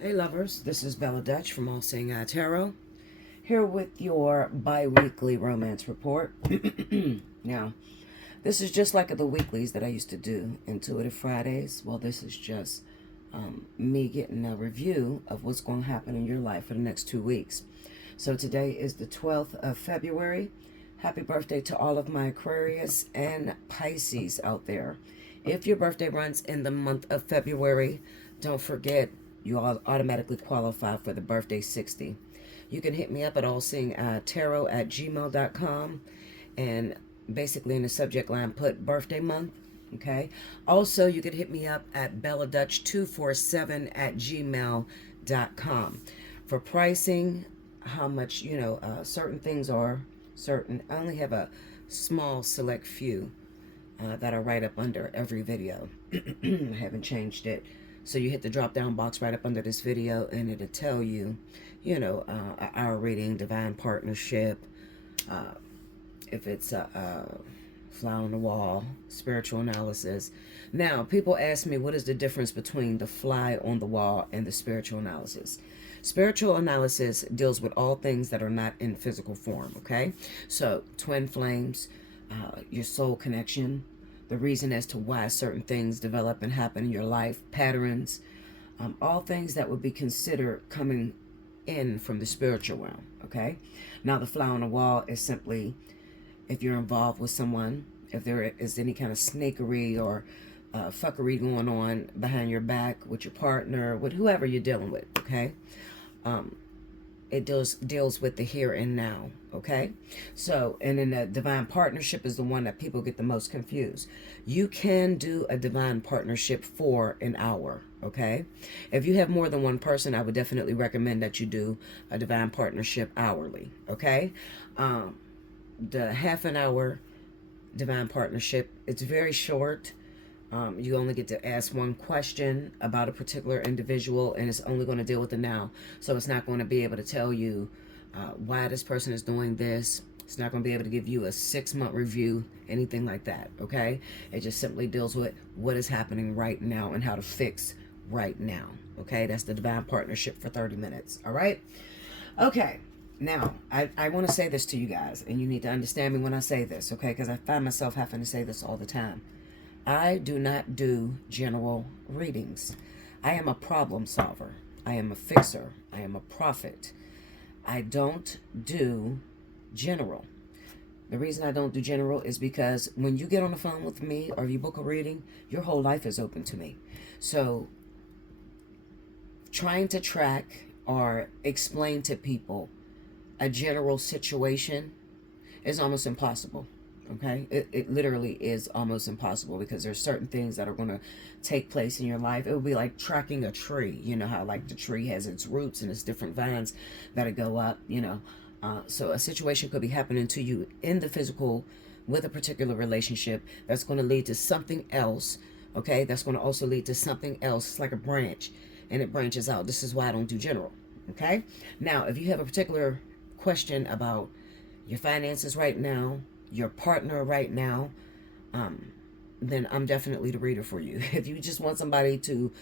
Hey lovers, this is Bella Dutch from Allseeingeyetarot, here with your bi-weekly romance report. Now, this is just like the weeklies that I used to do, Intuitive Fridays. Well, this is just me getting a review of what's going to happen in your life for the next 2 weeks. So today is the 12th of February. Happy birthday to all of my Aquarius and Pisces out there. If your birthday runs in the month of February, don't forget, you all automatically qualify for the birthday 60. You can hit me up at allseeingeyetarot@gmail.com, and basically in the subject line put birthday month. Okay. Also, you could hit me up at belladutch247@gmail.com for pricing, how much, certain things are certain. I only have a small select few that are right up under every video. I haven't changed it. So you hit the drop down box right up under this video and it'll tell you, our reading, divine partnership, if it's a fly on the wall, spiritual analysis. Now, people ask me, what is the difference between the fly on the wall and the spiritual analysis? Spiritual analysis deals with all things that are not in physical form, okay? So, twin flames, your soul connection, the reason as to why certain things develop and happen in your life, patterns, all things that would be considered coming in from the spiritual realm, okay? Now, the fly on the wall is simply if you're involved with someone, if there is any kind of snakery or fuckery going on behind your back with your partner, with whoever you're dealing with, okay? It deals with the here and now, okay? So, and then the divine partnership is the one that people get the most confused. You can do a divine partnership for an hour, okay? If you have more than one person, I would definitely recommend that you do a divine partnership hourly, okay? The half an hour divine partnership, it's very short. You only get to ask one question about a particular individual, and it's only going to deal with the now. So it's not going to be able to tell you why this person is doing this. It's not going to be able to give you a 6-month review, anything like that, okay? It just simply deals with what is happening right now and how to fix right now, okay? That's the divine partnership for 30 minutes, all right? Okay, now, I want to say this to you guys, and you need to understand me when I say this, okay? Because I find myself having to say this all the time. I do not do general readings. I am a problem solver. I am a fixer. I am a prophet. I don't do general. The reason I don't do general is because when you get on the phone with me or you book a reading, your whole life is open to me. So trying to track or explain to people a general situation is almost impossible. Okay, it literally is almost impossible because there's certain things that are going to take place in your life. It would be like tracking a tree. You know how like the tree has its roots and its different vines that go up, so a situation could be happening to you in the physical with a particular relationship that's going to lead to something else. Okay, that's going to also lead to something else. It's like a branch and it branches out. This is why I don't do general. Okay, now if you have a particular question about your finances right now, your partner right now, then I'm definitely the reader for you. If you just want somebody to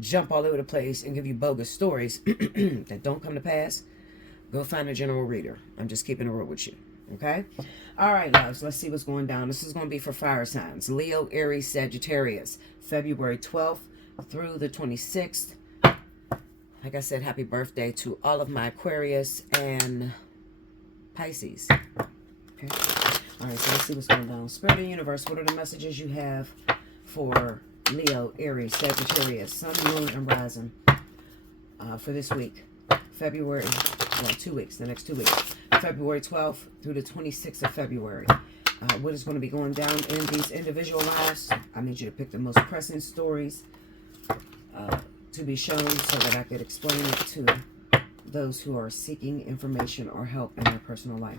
jump all over the place and give you bogus stories that don't come to pass, go find a general reader. I'm just keeping it real with you, okay? All right, guys, let's see what's going down. This is going to be for fire signs. Leo, Aries, Sagittarius, February 12th through the 26th. Like I said, happy birthday to all of my Aquarius and Pisces. Okay. All right, so let's see what's going down. Spirit of the universe, what are the messages you have for Leo, Aries, Sagittarius, Sun, Moon, and Rising for this week? February, well, 2 weeks, the next 2 weeks. February 12th through the 26th of February. What is going to be going down in these individual lives? I need you to pick the most pressing stories to be shown so that I could explain it to those who are seeking information or help in their personal life.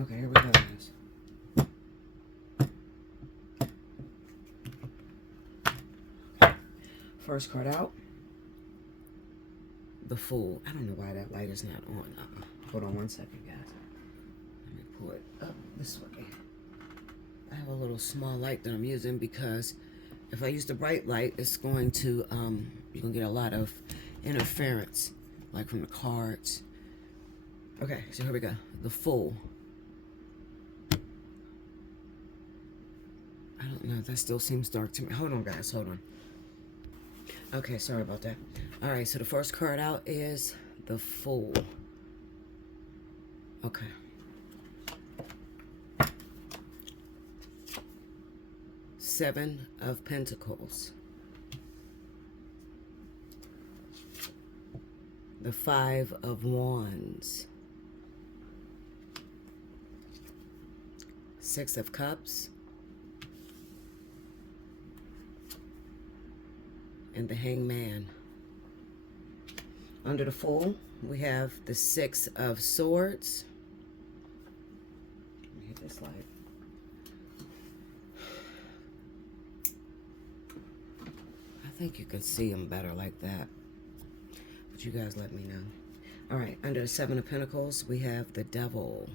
Okay, here we go, guys. First card out. The Fool. I don't know why that light is not on. Hold on one second, guys. Let me pull it up this way. I have a little small light that I'm using because if I use the bright light, it's going to, you're going to get a lot of interference, like from the cards. Okay, so here we go. The Fool. I don't know. That still seems dark to me. Hold on, guys. Hold on. Okay, sorry about that. All right, so the first card out is the Fool. Okay. Seven of Pentacles. The Five of Wands. Six of Cups. And the Hangman. Under the Fool, we have the Six of Swords. Let me hit this light. I think you can see them better like that. But you guys let me know. All right, under the Seven of Pentacles, we have the Devil.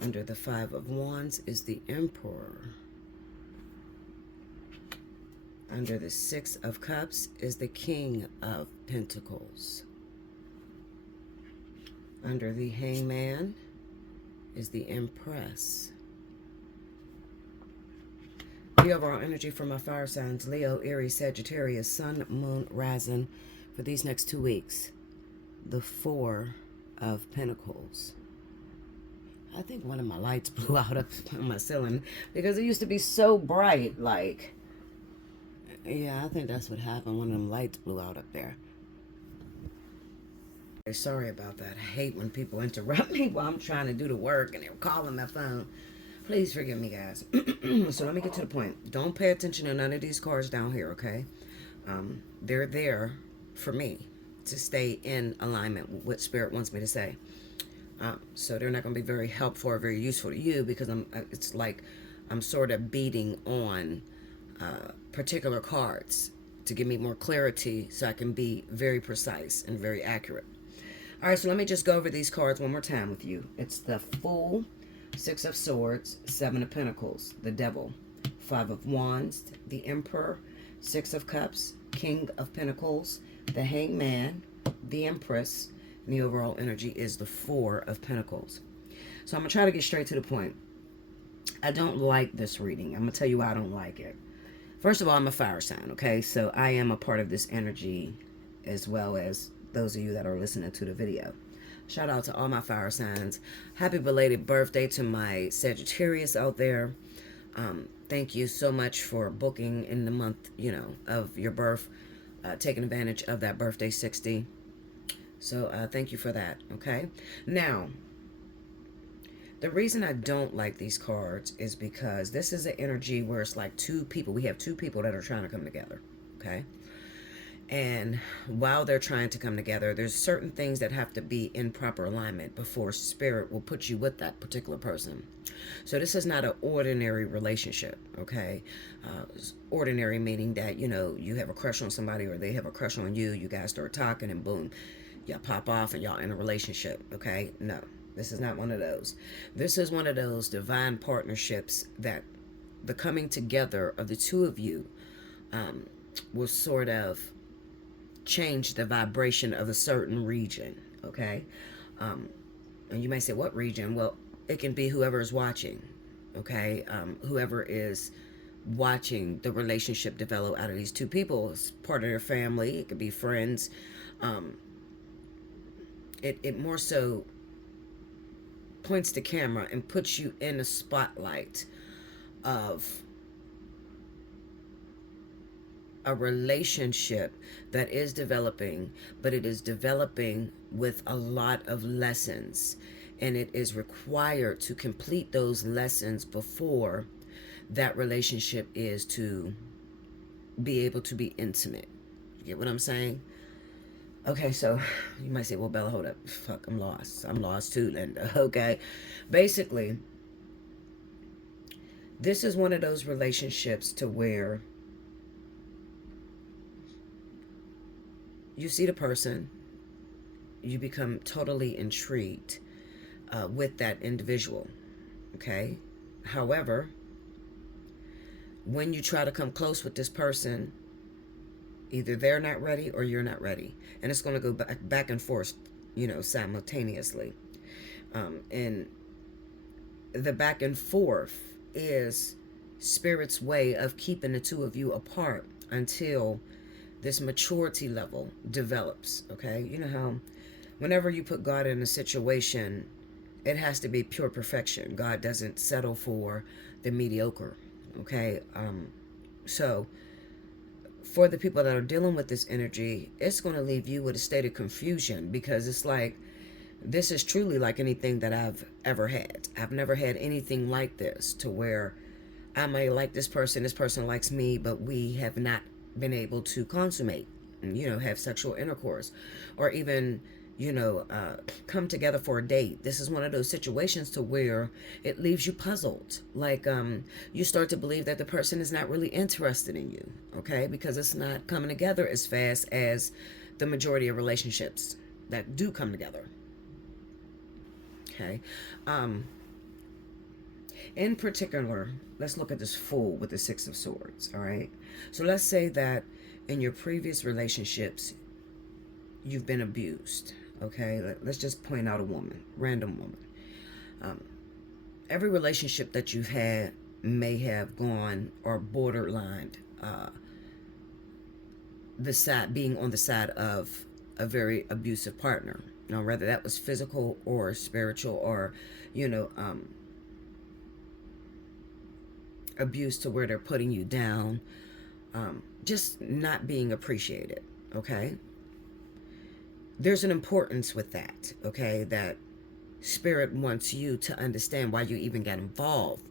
Under the Five of Wands is the Emperor. Under the Six of Cups is the King of Pentacles. Under the Hangman is the Empress. The overall energy for my fire signs, Leo, Aries, Sagittarius, Sun, Moon, Rising, for these next 2 weeks. The Four of Pentacles. I think one of my lights blew out up on my ceiling because it used to be so bright, like... Yeah, I think that's what happened. One of them lights blew out up there. Sorry about that. I hate when people interrupt me while I'm trying to do the work and they're calling my phone. Please forgive me, guys. So let me get to the point. Don't pay attention to none of these cards down here, okay? They're there for me to stay in alignment with what Spirit wants me to say. So they're not going to be very helpful or very useful to you because it's like I'm sort of beating on particular cards to give me more clarity so I can be very precise and very accurate. All right, so let me just go over these cards one more time with you. It's the Fool, Six of Swords, Seven of Pentacles, the Devil, Five of Wands, the Emperor, Six of Cups, King of Pentacles, the Hangman, the Empress, and the overall energy is the Four of Pentacles. So I'm going to try to get straight to the point. I don't like this reading. I'm going to tell you why I don't like it. First of all, I'm a fire sign, okay? So I am a part of this energy as well as those of you that are listening to the video. Shout out to all my fire signs. Happy belated birthday to my Sagittarius out there. Thank you so much for booking in the month, of your birth, taking advantage of that birthday 60. So thank you for that, okay? Now, the reason I don't like these cards is because this is an energy where it's like two people. We have two people that are trying to come together, okay? And while they're trying to come together, there's certain things that have to be in proper alignment before Spirit will put you with that particular person. So this is not an ordinary relationship, okay? Ordinary meaning that, you have a crush on somebody or they have a crush on you. You guys start talking and boom, y'all pop off and y'all in a relationship, okay? No. This is not one of those. This is one of those divine partnerships that the coming together of the two of you will sort of change the vibration of a certain region, okay? And you may say, what region? Well, it can be whoever is watching, okay? Whoever is watching the relationship develop out of these two people is part of their family. It could be friends. It more so points the camera and puts you in a spotlight of a relationship that is developing, but it is developing with a lot of lessons. and it is required to complete those lessons before that relationship is to be able to be intimate. You get what I'm saying? Okay, so you might say, well, Bella, hold up. Fuck, I'm lost. I'm lost too, Linda. Okay. Basically, this is one of those relationships to where you see the person, you become totally intrigued with that individual. Okay. However, when you try to come close with this person, either they're not ready or you're not ready. And it's going to go back and forth, simultaneously. And the back and forth is Spirit's way of keeping the two of you apart until this maturity level develops. Okay? You know how whenever you put God in a situation, it has to be pure perfection. God doesn't settle for the mediocre. Okay? So for the people that are dealing with this energy, it's going to leave you with a state of confusion, because it's like, this is truly like anything that I've ever had. I've never had anything like this, to where I may like this person likes me, but we have not been able to consummate, have sexual intercourse, or even, come together for a date. This is one of those situations to where it leaves you puzzled. Like, you start to believe that the person is not really interested in you, okay? Because it's not coming together as fast as the majority of relationships that do come together, okay? In particular, let's look at this Fool with the Six of Swords, all right? So let's say that in your previous relationships, you've been abused. Okay, let's just point out a woman, random woman. Every relationship that you've had may have gone or borderlined being on the side of a very abusive partner. Now, whether that was physical or spiritual, or abuse to where they're putting you down, just not being appreciated. Okay. There's an importance with that, okay, that Spirit wants you to understand why you even got involved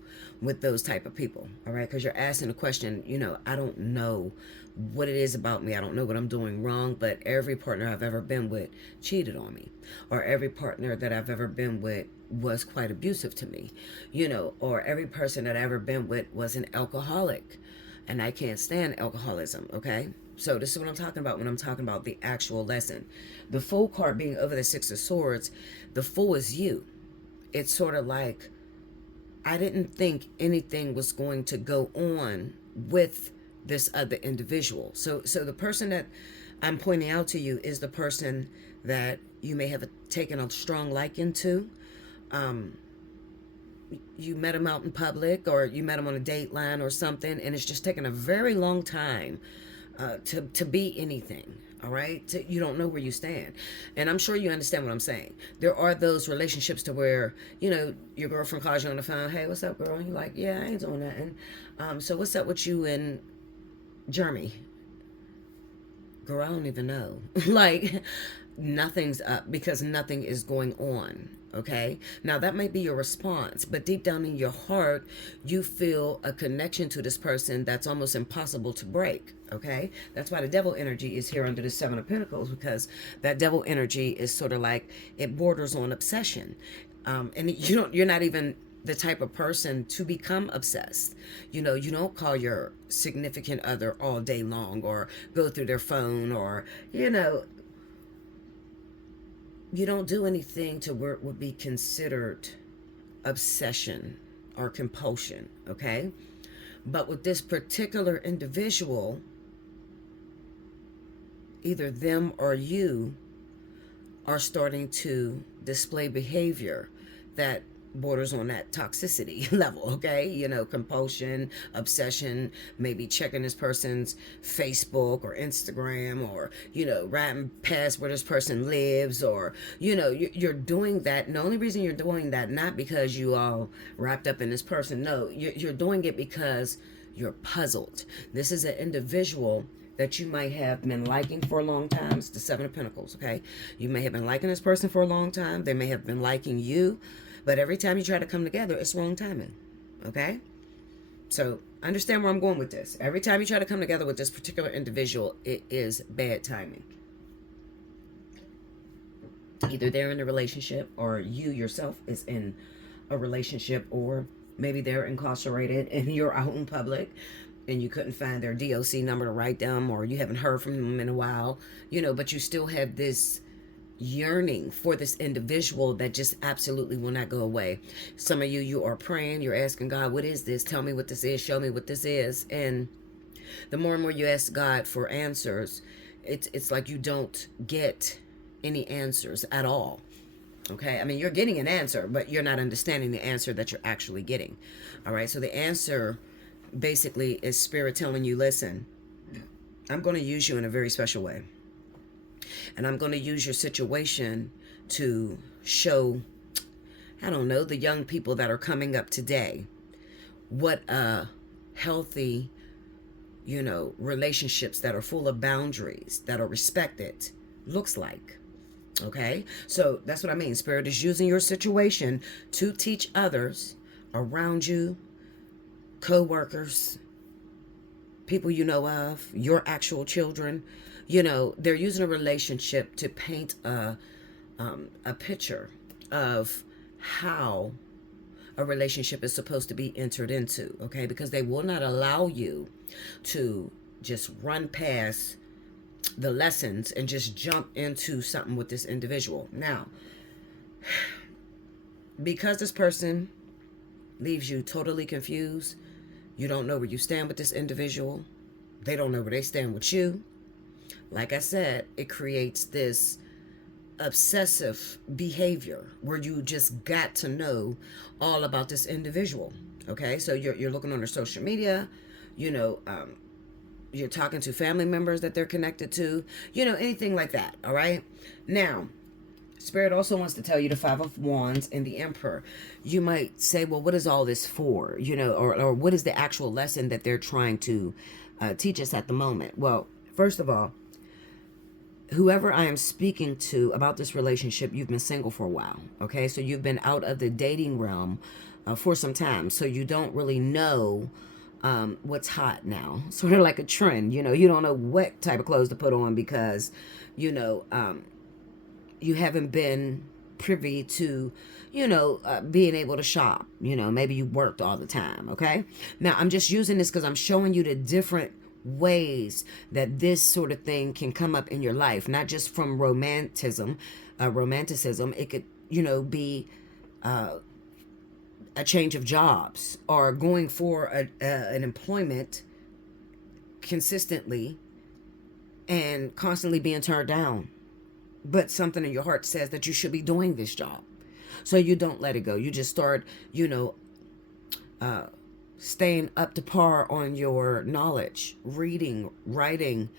with those type of people, all right? Because you're asking the question, I don't know what it is about me. I don't know what I'm doing wrong, but every partner I've ever been with cheated on me, or every partner that I've ever been with was quite abusive to me, or every person that I've ever been with was an alcoholic, and I can't stand alcoholism, okay? So this is what I'm talking about when I'm talking about the actual lesson. The Fool card being over the Six of Swords, the Fool is you. It's sort of like, I didn't think anything was going to go on with this other individual. So the person that I'm pointing out to you is the person that you may have taken a strong liking to. You met him out in public, or you met him on a date line or something, and it's just taken a very long time to be anything. All right, you don't know where you stand, and I'm sure you understand what I'm saying. There are those relationships to where your girlfriend calls you on the phone, hey, what's up, girl? And you're like, yeah, I ain't doing nothing. So what's up with you and Jeremy? Girl, I don't even know. Like, nothing's up, because nothing is going on. Okay, now that might be your response, but deep down in your heart, you feel a connection to this person that's almost impossible to break. Okay, that's why the devil energy is here under the Seven of Pentacles, because that devil energy is sort of like, it borders on obsession, and you're not even the type of person to become obsessed. You don't call your significant other all day long, or go through their phone, or you don't do anything to where it would be considered obsession or compulsion, okay? But with this particular individual, either them or you are starting to display behavior that borders on that toxicity level, okay? Compulsion, obsession, maybe checking this person's Facebook or Instagram, or, riding past where this person lives, or, you're doing that. And the only reason you're doing that, not because you all wrapped up in this person, no, you're doing it because you're puzzled. This is an individual that you might have been liking for a long time. It's the Seven of Pentacles, okay? You may have been liking this person for a long time. They may have been liking you. But every time you try to come together, it's wrong timing, okay? So understand where I'm going with this. Every time you try to come together with this particular individual, it is bad timing. Either they're in a relationship, or you yourself is in a relationship, or maybe they're incarcerated and you're out in public and you couldn't find their DOC number to write them, or you haven't heard from them in a while, you know, but you still have this yearning for this individual that just absolutely will not go away. Some of you are praying, you're asking God, what is this? Tell me what this is. Show me what this is. And the more and more you ask God for answers, it's like you don't get any answers at all. Okay, I mean, you're getting an answer, but you're not understanding the answer that you're actually getting. All right, so the answer basically is Spirit telling you, listen, I'm going to use you in a very special way. And I'm going to use your situation to show, I don't know, the young people that are coming up today what a healthy, you know, relationships that are full of boundaries, that are respected, looks like. Okay, so that's what I mean. Spirit is using your situation to teach others around you, co-workers, people you know of, your actual children. You know, they're using a relationship to paint a picture of how a relationship is supposed to be entered into, okay? Because they will not allow you to just run past the lessons and just jump into something with this individual. Now, because this person leaves you totally confused, you don't know where you stand with this individual, they don't know where they stand with you. Like I said, it creates this obsessive behavior where you just got to know all about this individual. Okay, so you're looking on their social media, you know, you're talking to family members that they're connected to, you know, anything like that. All right, now Spirit also wants to tell you the Five of Wands and the Emperor. You might say, well, what is all this for? You know, or what is the actual lesson that they're trying to teach us at the moment? Well, first of all, whoever I am speaking to about this relationship, you've been single for a while, okay? So you've been out of the dating realm for some time, so you don't really know what's hot now. Sort of like a trend, you know, you don't know what type of clothes to put on because, you know, you haven't been privy to, you know, being able to shop. You know, maybe you worked all the time, okay? Now, I'm just using this because I'm showing you the different ways that this sort of thing can come up in your life, not just from romanticism. It could, you know, be a change of jobs, or going for an employment consistently and constantly being turned down, but something in your heart says that you should be doing this job, so you don't let it go. You just start, you know, staying up to par on your knowledge, reading, writing,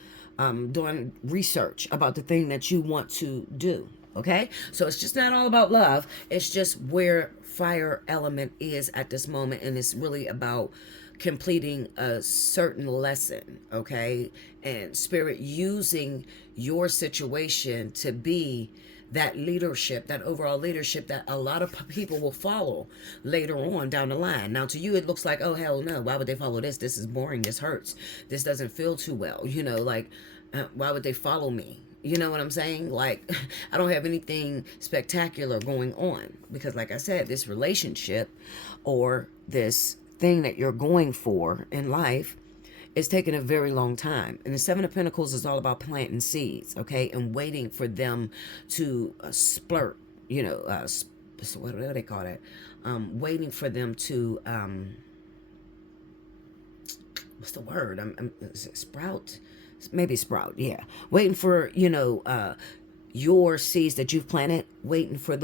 doing research about the thing that you want to do. Okay, so it's just not all about love. It's just where fire element is at this moment, and it's really about completing a certain lesson. Okay, and Spirit using your situation to be that leadership, that overall leadership that a lot of people will follow later on down the line. Now, to you, it looks like, oh, hell no, why would they follow this? This is boring. This hurts. This doesn't feel too well. You know, like, why would they follow me? You know what I'm saying? Like, I don't have anything spectacular going on because, like I said, this relationship or this thing that you're going for in life is taking a very long time. And the Seven of Pentacles is all about planting seeds, okay, and waiting for them to splurt, you know, so what do they call that? Waiting for them to, what's the word? Is it sprout? Maybe sprout, yeah. Waiting for, you know, your seeds that you've planted, waiting for it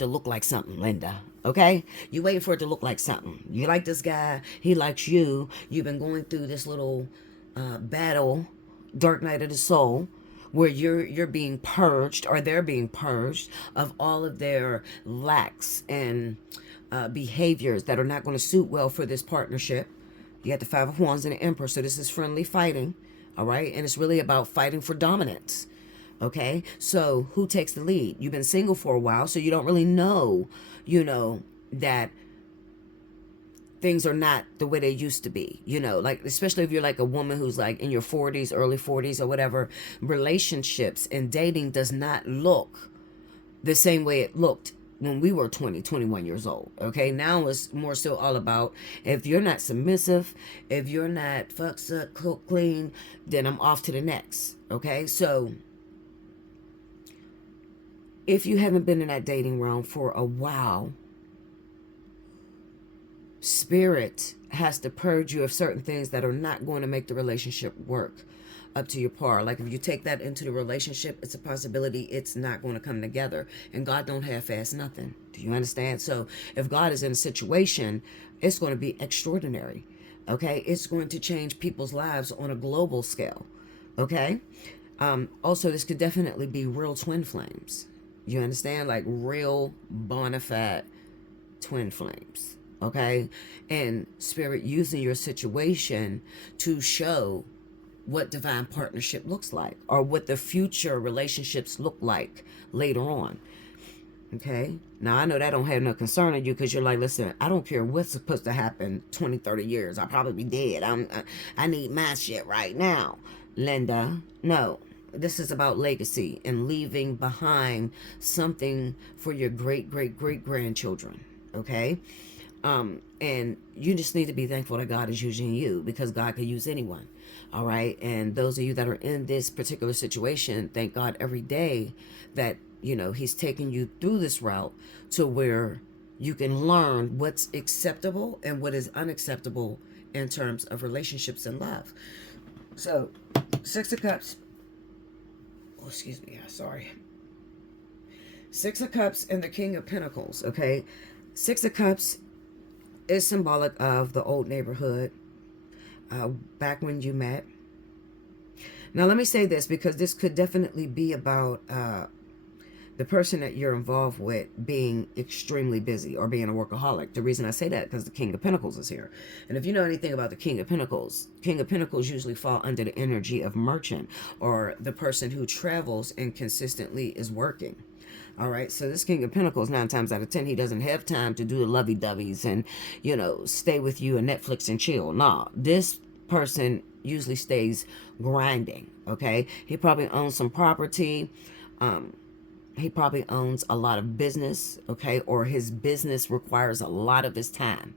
to look like something, Linda. Okay? You waiting for it to look like something. You like this guy, he likes you. You've been going through this little battle, dark night of the soul, where you're being purged, or they're being purged of all of their lacks and behaviors that are not going to suit well for this partnership. You got the Five of Wands and the Emperor, so this is friendly fighting. All right. And it's really about fighting for dominance. Okay. So who takes the lead? You've been single for a while, so you don't really know, that things are not the way they used to be, like, especially if you're like a woman who's like in your 40s, early 40s or whatever. Relationships and dating does not look the same way it looked when we were 20, 21 years old. Okay, now it's more so all about, if you're not submissive, if you're not fucks up, cook clean, then I'm off to the next. Okay, so if you haven't been in that dating realm for a while, Spirit has to purge you of certain things that are not going to make the relationship work up to your par. Like, if you take that into the relationship, it's a possibility it's not going to come together. And God don't half-ass nothing. Do you understand? So if God is in a situation, it's going to be extraordinary. Okay, it's going to change people's lives on a global scale. Okay. Also, this could definitely be real twin flames. You understand? Like real bona fide twin flames. Okay, and Spirit using your situation to show what divine partnership looks like, or what the future relationships look like later on. Okay, now I know that don't have no concern on you, because you're like, listen, I don't care what's supposed to happen 20, 30 years. I'll probably be dead. I need my shit right now. Linda, no. This is about legacy and leaving behind something for your great, great, great grandchildren. Okay. And you just need to be thankful that God is using you, because God could use anyone. All right. And those of you that are in this particular situation, thank God every day that, he's taking you through this route to where you can learn what's acceptable and what is unacceptable in terms of relationships and love. So, Six of Cups. Oh, excuse me. Sorry. Six of Cups and the King of Pentacles. Okay. Six of Cups is symbolic of the old neighborhood, back when you met. Now, let me say this, because this could definitely be about the person that you're involved with being extremely busy or being a workaholic. The reason I say that, because the King of Pentacles is here. And if you know anything about the King of Pentacles usually fall under the energy of merchant, or the person who travels and consistently is working. All right, so this King of Pentacles, 9 times out of 10, he doesn't have time to do the lovey-doveys and, stay with you and Netflix and chill. Nah, this person usually stays grinding, okay? He probably owns some property. He probably owns a lot of business, okay? Or his business requires a lot of his time,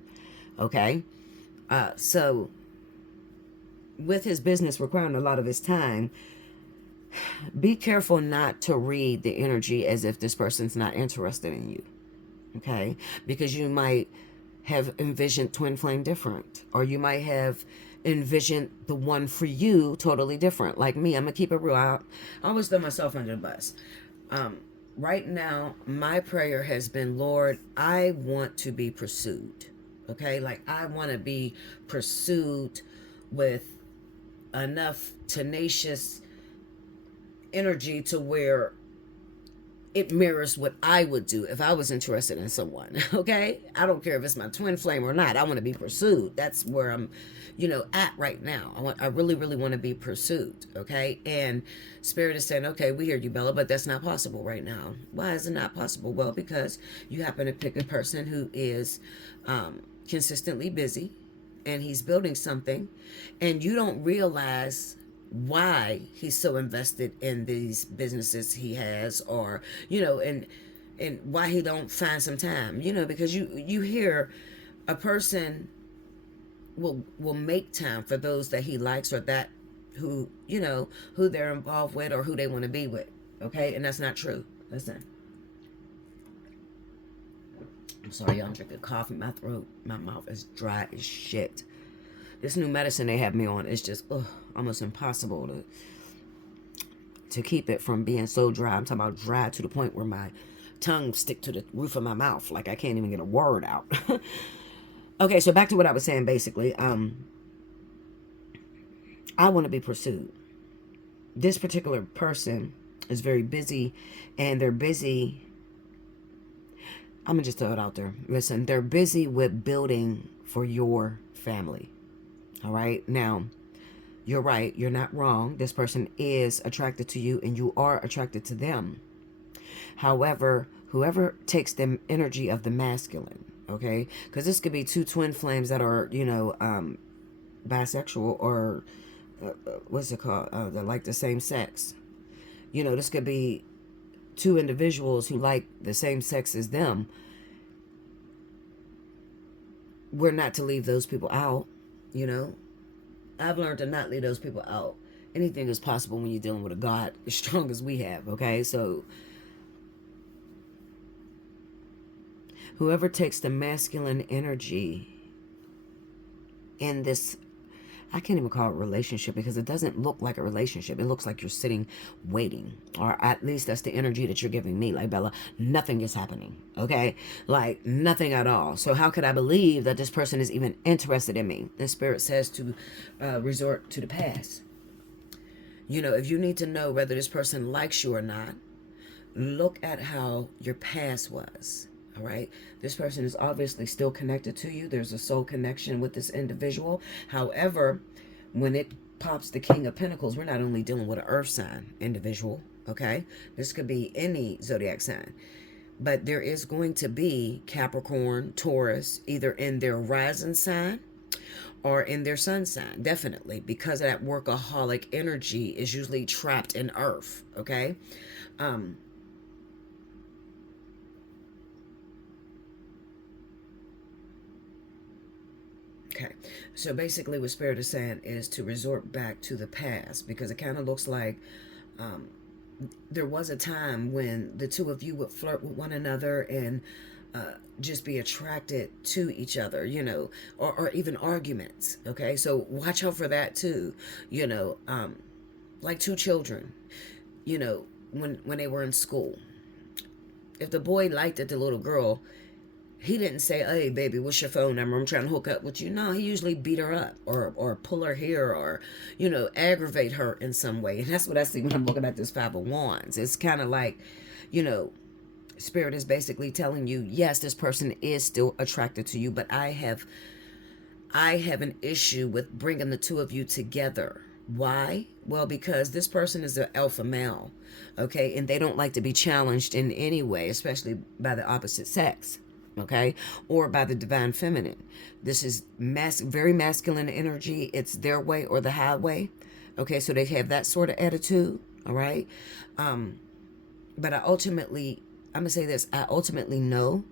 okay? So with his business requiring a lot of his time, be careful not to read the energy as if this person's not interested in you. Okay? Because you might have envisioned twin flame different. Or you might have envisioned the one for you totally different. Like me, I'm going to keep it real. I always throw myself under the bus. Right now, my prayer has been, Lord, I want to be pursued. Okay? Like, I want to be pursued with enough tenacious energy to where it mirrors what I would do if I was interested in someone. Okay, I don't care if it's my twin flame or not. I want to be pursued. That's where I'm at right now. I really want to be pursued. Okay, and Spirit is saying, okay, we hear you, Bella, but that's not possible right now. Why is it not possible? Well, because you happen to pick a person who is consistently busy, and he's building something, and you don't realize why he's so invested in these businesses he has, or and why he don't find some time, because you hear a person will make time for those that he likes, or that who they're involved with, or who they want to be with. Okay, and that's not true. Listen, I'm sorry, y'all, I'm drinking coffee. My throat, my mouth is dry as shit. This new medicine they have me on is just almost impossible to keep it from being so dry. I'm talking about dry to the point where my tongue stick to the roof of my mouth. Like, I can't even get a word out. Okay, so back to what I was saying, basically. I want to be pursued. This particular person is very busy, and they're busy. I'm going to just throw it out there. Listen, they're busy with building for your family. All right. Now, You're right. You're not wrong. This person is attracted to you and you are attracted to them. However, whoever takes the energy of the masculine, okay? Because this could be two twin flames that are, bisexual or what's it called? They're like the same sex. This could be two individuals who like the same sex as them. We're not to leave those people out, you know? I've learned to not leave those people out. Anything is possible when you're dealing with a God as strong as we have, okay? So whoever takes the masculine energy in this, I can't even call it relationship because it doesn't look like a relationship. It looks like you're sitting waiting, or at least that's the energy that you're giving me. Like, Bella, nothing is happening, okay? Like, nothing at all. So how could I believe that this person is even interested in me? The Spirit says to resort to the past. If you need to know whether this person likes you or not, look at how your past was. All right. This person is obviously still connected to you. There's a soul connection with this individual. However, when it pops the King of Pentacles, we're not only dealing with an earth sign individual. Okay. This could be any zodiac sign. But there is going to be Capricorn, Taurus, either in their rising sign or in their sun sign. Definitely. Because of that workaholic energy is usually trapped in earth. Okay. Okay, so basically what Spirit is saying is to resort back to the past, because it kind of looks like there was a time when the two of you would flirt with one another and just be attracted to each other, or even arguments. Okay, so watch out for that too, like two children, when they were in school. If the boy liked it, the little girl, he didn't say, "Hey, baby, what's your phone number? I'm trying to hook up with you." No, he usually beat her up or pull her hair or, aggravate her in some way. And that's what I see when I'm looking at this Five of Wands. It's kind of like, Spirit is basically telling you, yes, this person is still attracted to you, but I have an issue with bringing the two of you together. Why? Well, because this person is an alpha male, okay? And they don't like to be challenged in any way, especially by the opposite sex. Okay, or by the divine feminine. This is very masculine energy. It's their way or the highway. Okay, so they have that sort of attitude. All right, but I'm gonna say this: I ultimately know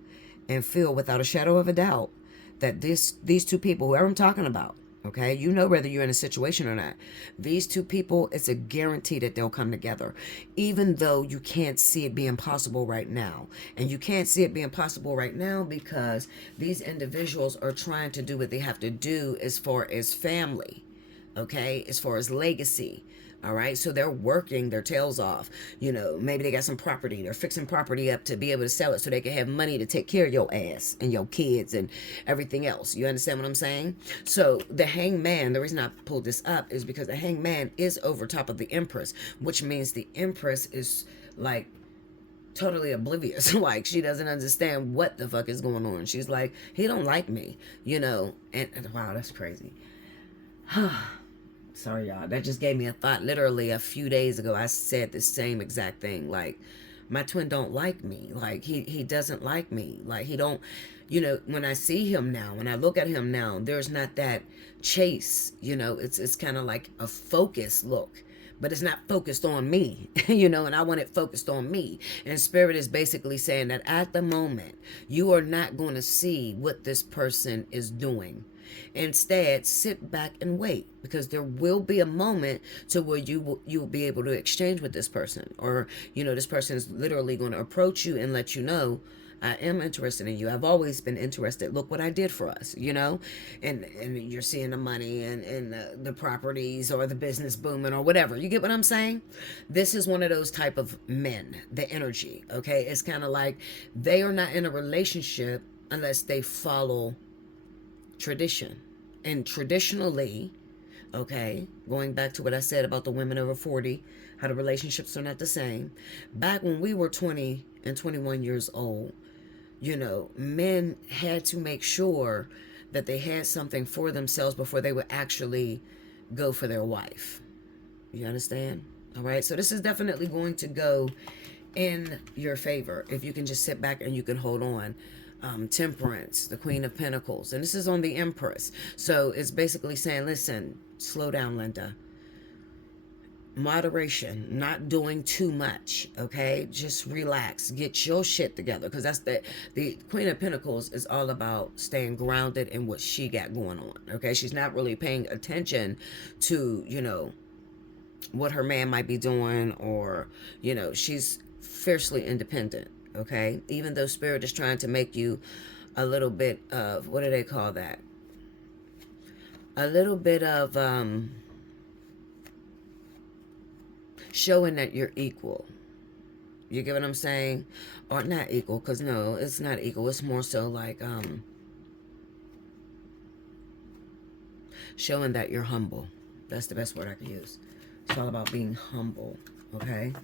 and feel without a shadow of a doubt that these two people, whoever I'm talking about, okay, whether you're in a situation or not, these two people, it's a guarantee that they'll come together, even though you can't see it being possible right now. And you can't see it being possible right now because these individuals are trying to do what they have to do as far as family, okay, as far as legacy. All right, so they're working their tails off. Maybe they got some property. They're fixing property up to be able to sell it so they can have money to take care of your ass and your kids and everything else. You understand what I'm saying? So the hangman, the reason I pulled this up is because the hangman is over top of the empress, which means the empress is like totally oblivious. Like, she doesn't understand what the fuck is going on. She's like, he don't like me, and wow, that's crazy. Sorry, y'all. That just gave me a thought. Literally a few days ago, I said the same exact thing. Like, my twin don't like me. Like, he doesn't like me. Like, he don't, when I see him now, when I look at him now, there's not that chase, it's kind of like a focused look. But it's not focused on me, and I want it focused on me. And Spirit is basically saying that at the moment, you are not going to see what this person is doing. Instead, sit back and wait, because there will be a moment to where you'll be able to exchange with this person, or this person is literally going to approach you and let you know, I am interested in you. I've always been interested. Look what I did for us, and you're seeing the money and the properties or the business booming or whatever. You get what I'm saying? This is one of those type of men, the energy. Okay, it's kind of like they are not in a relationship unless they follow tradition. And traditionally, okay, going back to what I said about the women over 40, how the relationships are not the same. Back when we were 20 and 21 years old, men had to make sure that they had something for themselves before they would actually go for their wife. You understand? All right. So this is definitely going to go in your favor if you can just sit back and you can hold on. Temperance, the Queen of Pentacles, and this is on the Empress. So it's basically saying, listen, slow down, Linda. Moderation, not doing too much, okay? Just relax, get your shit together, because that's the Queen of Pentacles is all about staying grounded in what she got going on, okay? She's not really paying attention to, you know, what her man might be doing, or, you know, she's fiercely independent, okay? Even though Spirit is trying to make you a little bit of, what do they call that? A little bit of showing that you're equal. You get what I'm saying? Or not equal, because no, it's not equal. It's more so like showing that you're humble. That's the best word I could use. It's all about being humble, okay?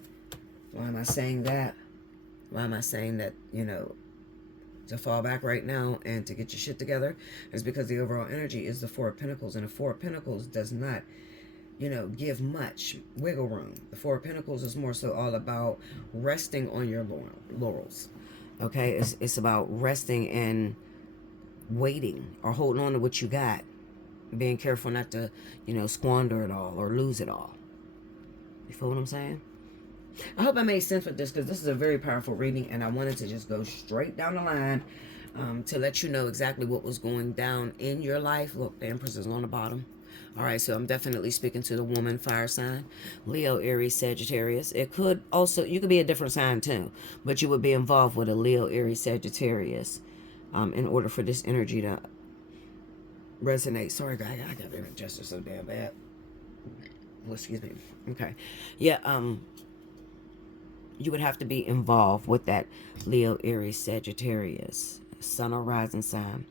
Why am I saying that? Why am I saying that, you know, to fall back right now and to get your shit together? Is because the overall energy is the Four of Pentacles, and the Four of Pentacles does not, you know, give much wiggle room. The Four of Pentacles is more so all about resting on your laurels, okay? It's about resting and waiting, or holding on to what you got, being careful not to, you know, squander it all or lose it all. You feel what I'm saying? I hope I made sense with this, because this is a very powerful reading, and I wanted to just go straight down the line to let you know exactly what was going down in your life. Look, the Empress is on the bottom. All right, so I'm definitely speaking to the woman fire sign, Leo, Aries, Sagittarius. It could also, you could be a different sign too, but you would be involved with a Leo, Aries, Sagittarius in order for this energy to resonate. Sorry, guys, I got indigestion so damn bad. Well, excuse me. Okay. Yeah, you would have to be involved with that Leo, Aries, Sagittarius, sun or rising sign,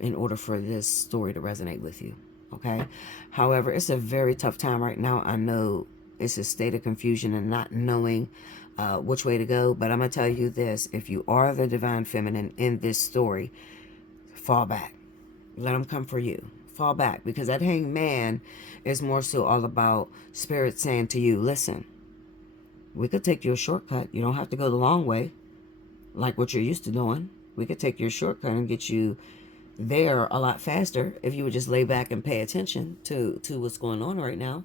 in order for this story to resonate with you. Okay. However, it's a very tough time right now. I know it's a state of confusion and not knowing which way to go. But I'm going to tell you this. If you are the divine feminine in this story, fall back. Let them come for you. Fall back. Because that hanged man is more so all about Spirit saying to you, listen, we could take you a shortcut. You don't have to go the long way like what you're used to doing. We could take your shortcut and get you there a lot faster if you would just lay back and pay attention to what's going on right now.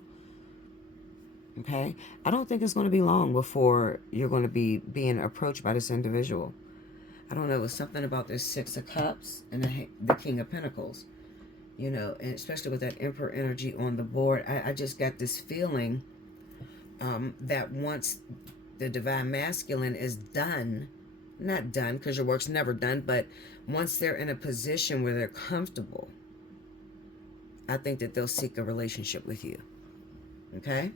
Okay? I don't think it's going to be long before you're going to be being approached by this individual. I don't know. It's something about this Six of Cups and the King of Pentacles. You know, and especially with that Emperor energy on the board, I just got this feeling that once the divine masculine is done, not done because your work's never done, but once they're in a position where they're comfortable, I think that they'll seek a relationship with you. Okay?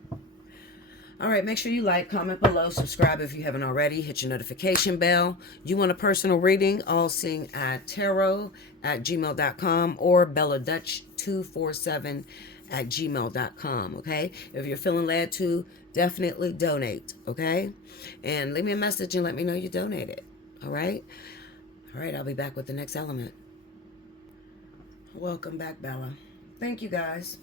All right, make sure you like, comment below, subscribe if you haven't already, hit your notification bell. You want a personal reading, allseeingeyetarot@gmail.com or belladutch247@gmail.com, okay? If you're feeling led to, definitely donate, okay? And leave me a message and let me know you donated, all right? All right, I'll be back with the next element. Welcome back, Bella. Thank you, guys.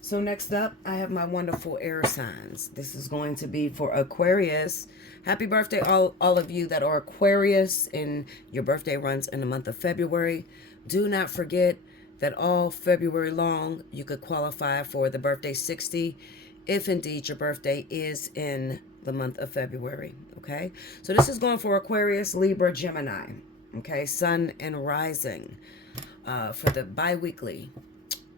So next up, I have my wonderful air signs. This is going to be for Aquarius. Happy birthday, all of you that are Aquarius, and your birthday runs in the month of February. Do not forget that all February long, you could qualify for the birthday 60 if indeed your birthday is in the month of February, okay? So this is going for Aquarius, Libra, Gemini, okay? Sun and rising for the bi-weekly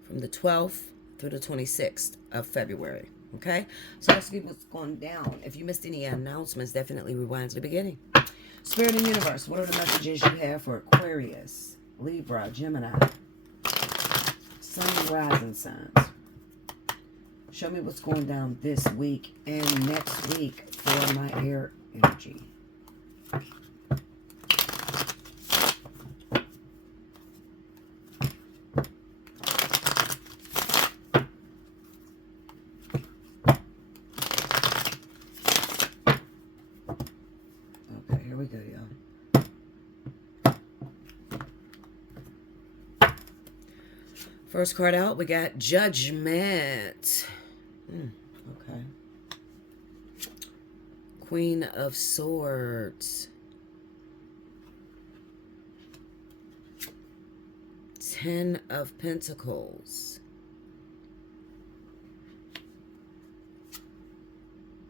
from the 12th through the 26th of February, okay? So let's see what's going down. If you missed any announcements, definitely rewind to the beginning. Spirit and Universe, what are the messages you have for Aquarius, Libra, Gemini, Sun and rising signs? Show me what's going down this week and next week for my air energy. Okay, here we go, y'all. First card out, we got Judgment. Okay. Queen of Swords. 10 of Pentacles.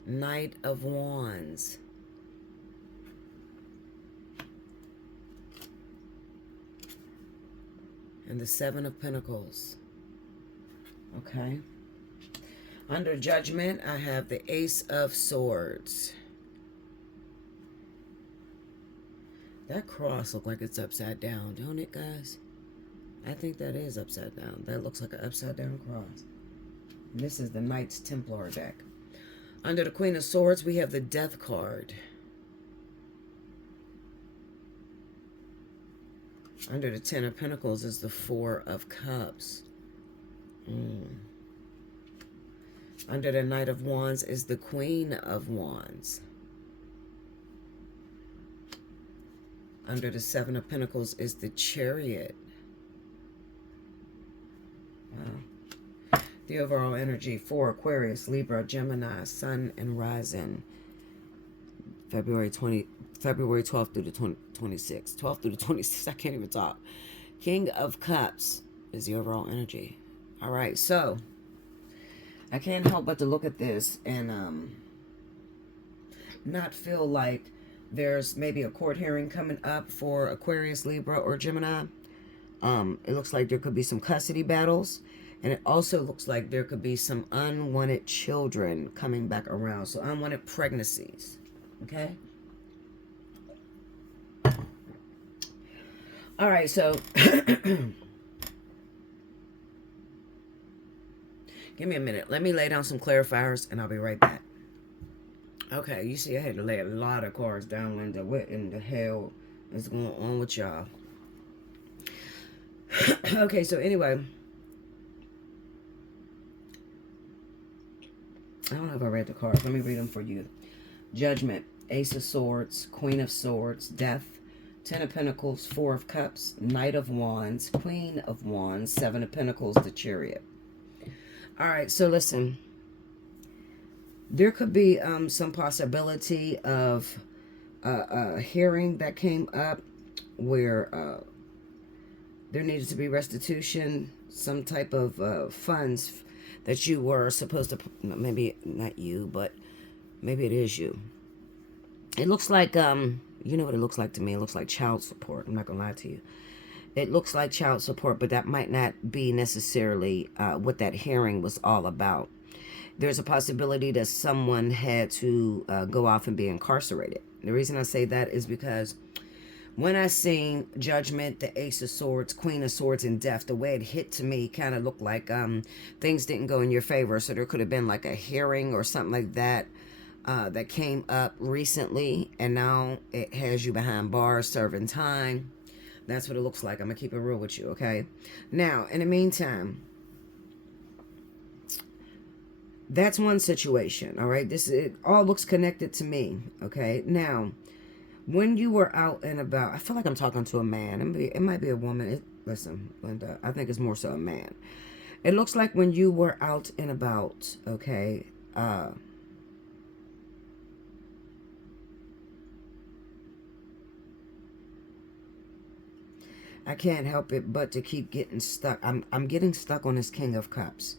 Knight of Wands. And the 7 of Pentacles. Okay. Under Judgment, I have the Ace of Swords. That cross looks like it's upside down, don't it, guys? I think that is upside down. That looks like an upside down cross. And this is the Knights Templar deck. Under the Queen of Swords, we have the Death card. Under the 10 of Pentacles is the 4 of Cups. Under the Knight of Wands is the Queen of Wands. Under the 7 of Pentacles is the Chariot. Wow. The overall energy for Aquarius, Libra, Gemini, Sun, and Rising. February 12th through the 26th. 12th through the 26th. I can't even talk. King of Cups is the overall energy. All right, so I can't help but to look at this and not feel like there's maybe a court hearing coming up for Aquarius, Libra, or Gemini. It looks like there could be some custody battles. And it also looks like there could be some unwanted children coming back around. So unwanted pregnancies. Okay? All right, so give me a minute. Let me lay down some clarifiers and I'll be right back. Okay, you see I had to lay a lot of cards down, Linda. What in the hell is going on with y'all? Okay, so anyway, I don't know if I read the cards. Let me read them for you. Judgment, Ace of Swords, Queen of Swords, Death, 10 of Pentacles, 4 of Cups, Knight of Wands, Queen of Wands, 7 of Pentacles, the Chariot. All right, so listen. There could be some possibility of a hearing that came up where there needed to be restitution, some type of funds that you were supposed to, maybe not you, but maybe it is you. It looks like, you know what it looks like to me? It looks like child support. I'm not going to lie to you. It looks like child support, but that might not be necessarily what that hearing was all about. There's a possibility that someone had to go off and be incarcerated. The reason I say that is because when I seen Judgment, the Ace of Swords, Queen of Swords, and Death, the way it hit to me kind of looked like things didn't go in your favor. So there could have been like a hearing or something like that that came up recently, and now it has you behind bars serving time. That's what it looks like. I'm going to keep it real with you, okay? Now, in the meantime, that's one situation, all right? It all looks connected to me, okay? Now, when you were out and about, I feel like I'm talking to a man. It might be a woman. Listen, Linda, I think it's more so a man. It looks like when you were out and about, okay, I can't help it but to keep getting stuck. I'm getting stuck on this King of Cups.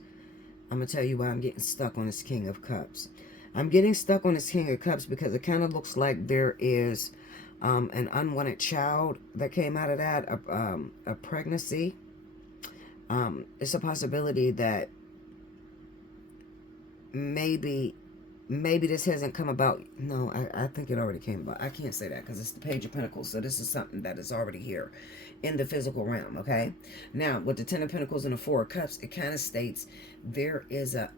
I'm going to tell you why I'm getting stuck on this King of Cups. I'm getting stuck on this King of Cups because it kind of looks like there is an unwanted child that came out of that, a pregnancy. It's a possibility that maybe this hasn't come about. No, I think it already came about. I can't say that because it's the Page of Pentacles. So this is something that is already here in the physical realm, okay? Now, with the 10 of Pentacles and the 4 of Cups, it kind of states there is a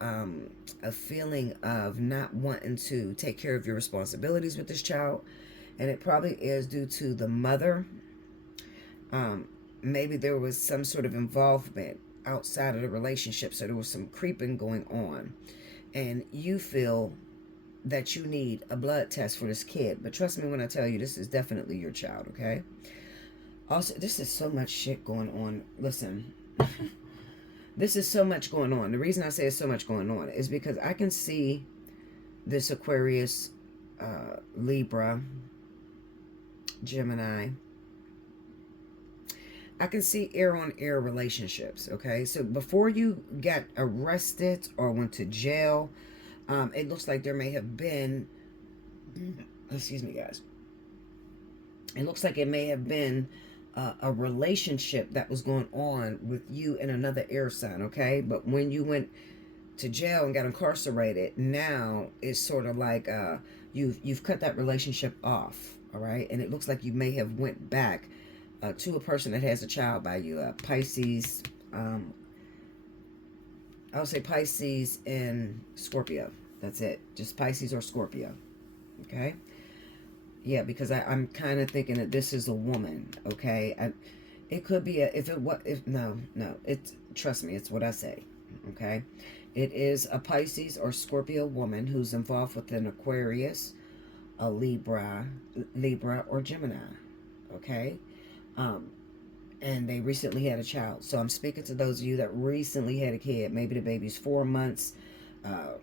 feeling of not wanting to take care of your responsibilities with this child. And it probably is due to the mother. Maybe there was some sort of involvement outside of the relationship. So there was some creeping going on. And you feel that you need a blood test for this kid. But trust me when I tell you, this is definitely your child, okay? Also, this is so much shit going on. Listen, This is so much going on. The reason I say it's so much going on is because I can see this Aquarius, Libra, Gemini. I can see air on air relationships, okay? So before you got arrested or went to jail, it looks like there may have been, excuse me, guys. It looks like it may have been a relationship that was going on with you and another air sign, okay? But when you went to jail and got incarcerated, now it's sort of like you've cut that relationship off, all right? And it looks like you may have went back to a person that has a child by you, Pisces. I would say Pisces and Scorpio. That's it. Just Pisces or Scorpio. Okay. Yeah, because I'm kind of thinking that this is a woman. Okay. It could be no, it's, trust me, it's what I say. Okay. It is a Pisces or Scorpio woman who's involved with an Aquarius, a Libra or Gemini. Okay. And they recently had a child. So I'm speaking to those of you that recently had a kid. Maybe the baby's 4 months. Yeah,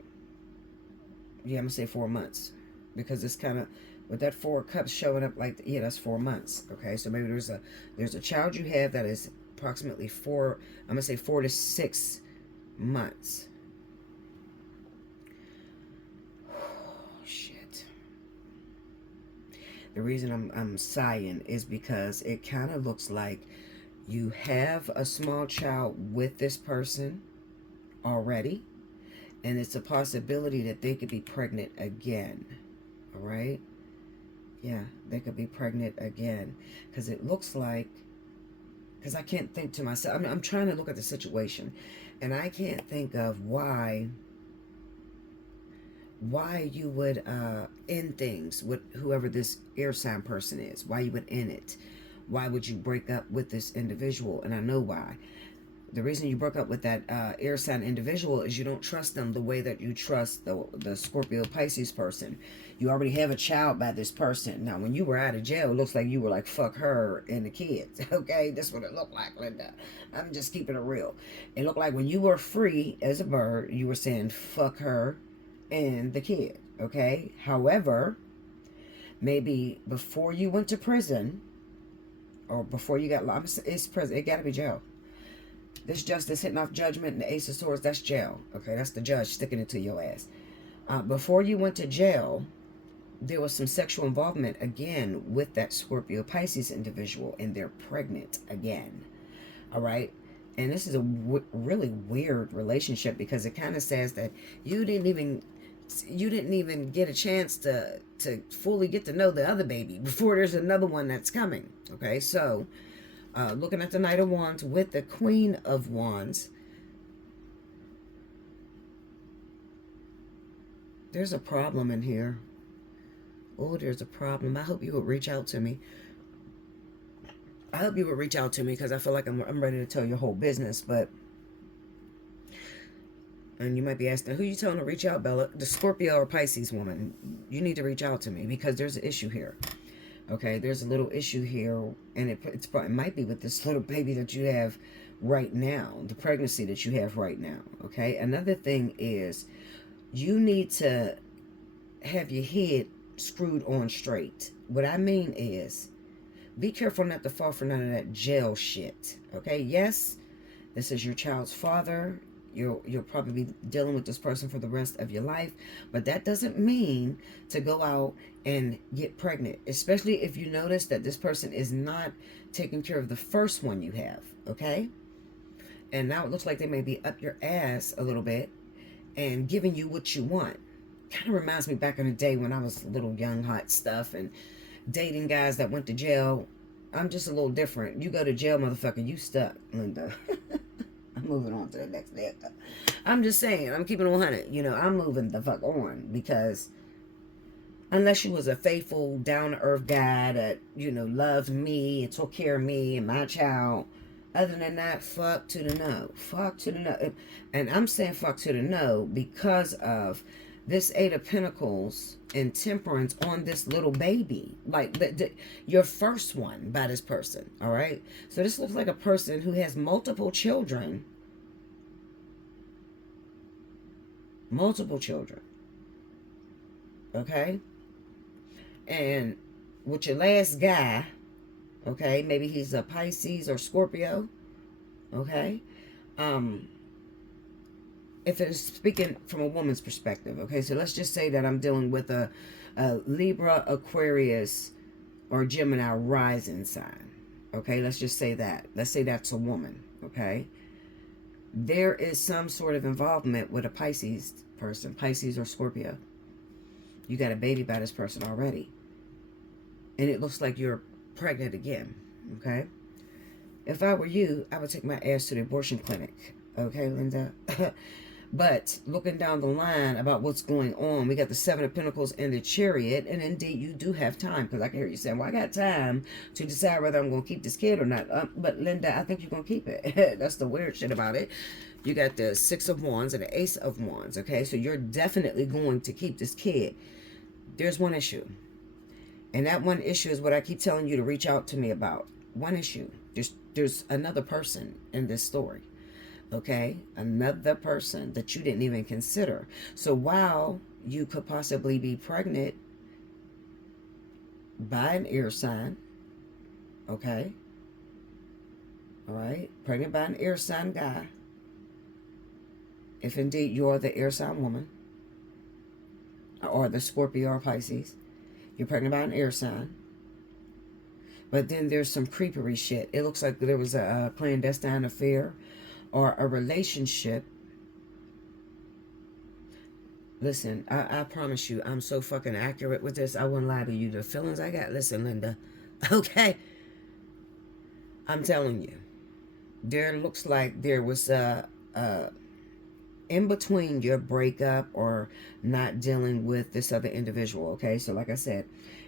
I'm going to say 4 months. Because it's kind of, with that 4 cups showing up like, yeah, that's 4 months. Okay, so maybe there's a child you have that is approximately 4 to 6 months. The reason I'm sighing is because it kind of looks like you have a small child with this person already, and it's a possibility that they could be pregnant again. All right? Yeah, they could be pregnant again. Because it looks like, because I can't think to myself, I'm trying to look at the situation, and I can't think of why you would end things with whoever this air sign person is. Why you would end it. Why would you break up with this individual? And I know why. The reason you broke up with that air sign individual is you don't trust them the way that you trust the Scorpio Pisces person. You already have a child by this person. Now, when you were out of jail, it looks like you were like, fuck her and the kids. Okay, that's what it looked like, Linda. I'm just keeping it real. It looked like when you were free as a bird, you were saying, fuck her and the kid, okay? However, maybe before you went to prison, or before you got locked, it's prison, it got to be jail. This justice hitting off judgment and the Ace of Swords, that's jail, okay? That's the judge sticking it to your ass. Before you went to jail, there was some sexual involvement again with that Scorpio Pisces individual, and they're pregnant again, all right? And this is a really weird relationship because it kind of says that you didn't even get a chance to fully get to know the other baby before there's another one that's coming. Okay, so looking at the Knight of Wands with the Queen of Wands, there's a problem in here. Oh, there's a problem. I hope you would reach out to me. I hope you would reach out to me because I feel like I'm ready to tell your whole business, but... And you might be asking, who you telling to reach out, Bella? The Scorpio or Pisces woman. You need to reach out to me because there's an issue here. Okay, there's a little issue here, and it might be with this little baby that you have right now, the pregnancy that you have right now. Okay, another thing is you need to have your head screwed on straight. What I mean is, be careful not to fall for none of that jail shit. Okay, yes, this is your child's father. You'll probably be dealing with this person for the rest of your life. But that doesn't mean to go out and get pregnant. Especially if you notice that this person is not taking care of the first one you have. Okay? And now it looks like they may be up your ass a little bit and giving you what you want. Kind of reminds me back in the day when I was a little young, hot stuff and dating guys that went to jail. I'm just a little different. You go to jail, motherfucker, you stuck, Linda. I'm moving on to the next day. I'm just saying, I'm keeping it 100. You know, I'm moving the fuck on because unless you was a faithful, down-to-earth guy that, you know, loved me and took care of me and my child, other than that, fuck to the no. Fuck to the no. And I'm saying fuck to the no because of this Eight of Pentacles and Temperance on this little baby. Like, your first one by this person, all right? So this looks like a person who has multiple children multiple children. Okay? And with your last guy, okay, maybe he's a Pisces or Scorpio, okay? If it's speaking from a woman's perspective, okay, so let's just say that I'm dealing with a Libra, Aquarius, or Gemini rising sign, okay? Let's just say that. Let's say that's a woman, okay? There is some sort of involvement with a Pisces person, Pisces or Scorpio. You got a baby by this person already. And it looks like you're pregnant again, okay? If I were you, I would take my ass to the abortion clinic, okay, Linda? But looking down the line about what's going on, we got the Seven of Pentacles and the Chariot, and indeed you do have time, because I can hear you saying, well, I got time to decide whether I'm going to keep this kid or not. But Linda, I think you're going to keep it. That's the weird shit about it. You got the Six of Wands and the Ace of Wands, okay? So you're definitely going to keep this kid. There's one issue. And that one issue is what I keep telling you to reach out to me about. One issue. There's another person in this story. Okay? Another person that you didn't even consider. So while you could possibly be pregnant by an air sign, okay? All right? Pregnant by an air sign guy. If indeed you're the air sign woman, or the Scorpio or Pisces, you're pregnant by an air sign. But then there's some creepery shit. It looks like there was a clandestine affair or a relationship. Listen, I promise you, I'm so fucking accurate with this. I wouldn't lie to you. The feelings I got, listen, Linda. Okay? I'm telling you. There looks like there was in between your breakup or not dealing with this other individual, okay? So like I said,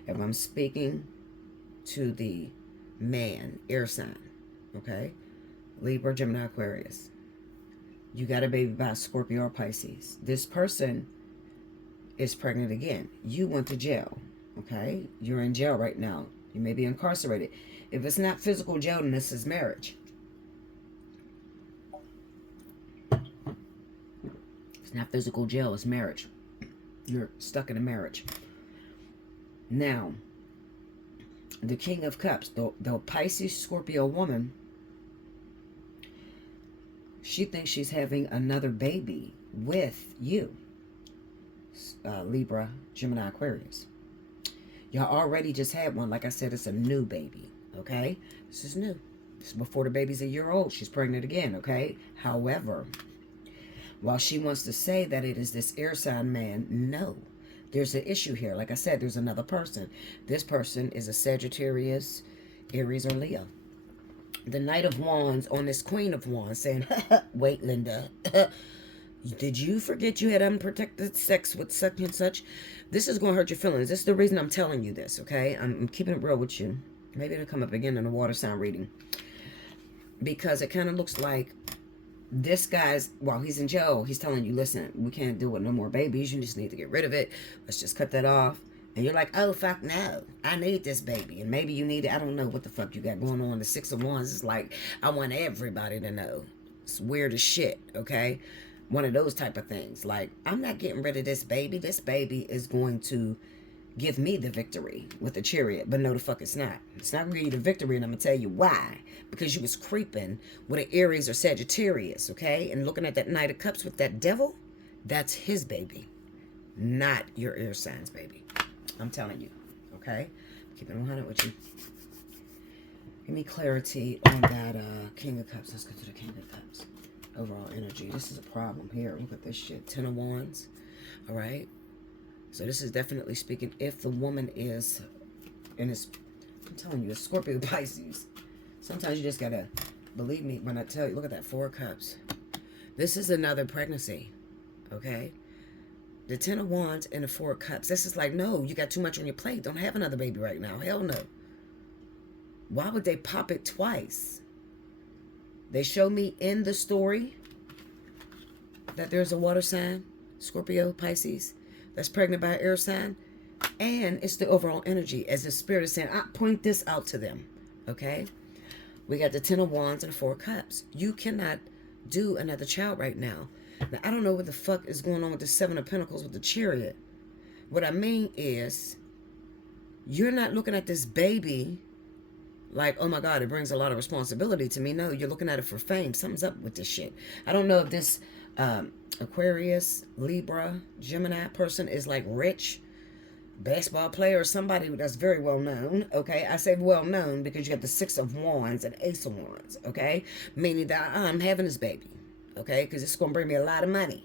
if I'm speaking to the man, air sign, okay? Libra, Gemini, Aquarius. You got a baby by Scorpio or Pisces. This person is pregnant again. You went to jail, okay? You're in jail right now. You may be incarcerated. If it's not physical jail, then this is marriage. It's not physical jail, it's marriage. You're stuck in a marriage. Now, the King of Cups, the Pisces Scorpio woman, she thinks she's having another baby with you. Libra, Gemini, Aquarius. Y'all already just had one. Like I said, it's a new baby, okay? This is new. This is before the baby's a year old. She's pregnant again, okay? However, while she wants to say that it is this air sign man, no. There's an issue here. Like I said, there's another person. This person is a Sagittarius, Aries, or Leo. The Knight of Wands on this Queen of Wands saying, wait, Linda, did you forget you had unprotected sex with such and such? This is going to hurt your feelings. This is the reason I'm telling you this, okay? I'm keeping it real with you. Maybe it'll come up again in the water sign reading. Because it kind of looks like this guy's, while he's in jail, he's telling you, listen, we can't do it no more babies. You just need to get rid of it. Let's just cut that off. And you're like, oh, fuck no. I need this baby. And maybe you need it. I don't know what the fuck you got going on. The Six of Wands is like, I want everybody to know. It's weird as shit, okay? One of those type of things. Like, I'm not getting rid of this baby. This baby is going to give me the victory with the Chariot. But no, the fuck it's not. It's not going to give you the victory, and I'm going to tell you why. Because you was creeping with an Aries or Sagittarius, okay? And looking at that Knight of Cups with that devil, that's his baby. Not your air signs baby. I'm telling you, okay? Keep it 100 with you. Give me clarity on that King of Cups. Let's go to the King of Cups. Overall energy. This is a problem here. Look at this shit. Ten of Wands. All right? So this is definitely speaking if the woman is, and it's, I'm telling you, it's Scorpio, Pisces. Sometimes you just got to believe me when I tell you. Look at that Four of Cups. This is another pregnancy, okay? The Ten of Wands and the Four of Cups. This is like, no, you got too much on your plate. Don't have another baby right now. Hell no. Why would they pop it twice? They show me in the story that there's a water sign, Scorpio, Pisces, that's pregnant by an air sign. And it's the overall energy. As the Spirit is saying, I point this out to them. Okay? We got the Ten of Wands and the Four of Cups. You cannot do another child right now. Now, I don't know what the fuck is going on with the Seven of Pentacles with the Chariot. What I mean is, you're not looking at this baby like, oh my God, it brings a lot of responsibility to me. No, you're looking at it for fame. Something's up with this shit. I don't know if this Aquarius, Libra, Gemini person is like rich, basketball player, or somebody that's very well known. Okay, I say well known because you have the Six of Wands and Ace of Wands. Okay, meaning that I'm having this baby. Okay, because it's gonna bring me a lot of money,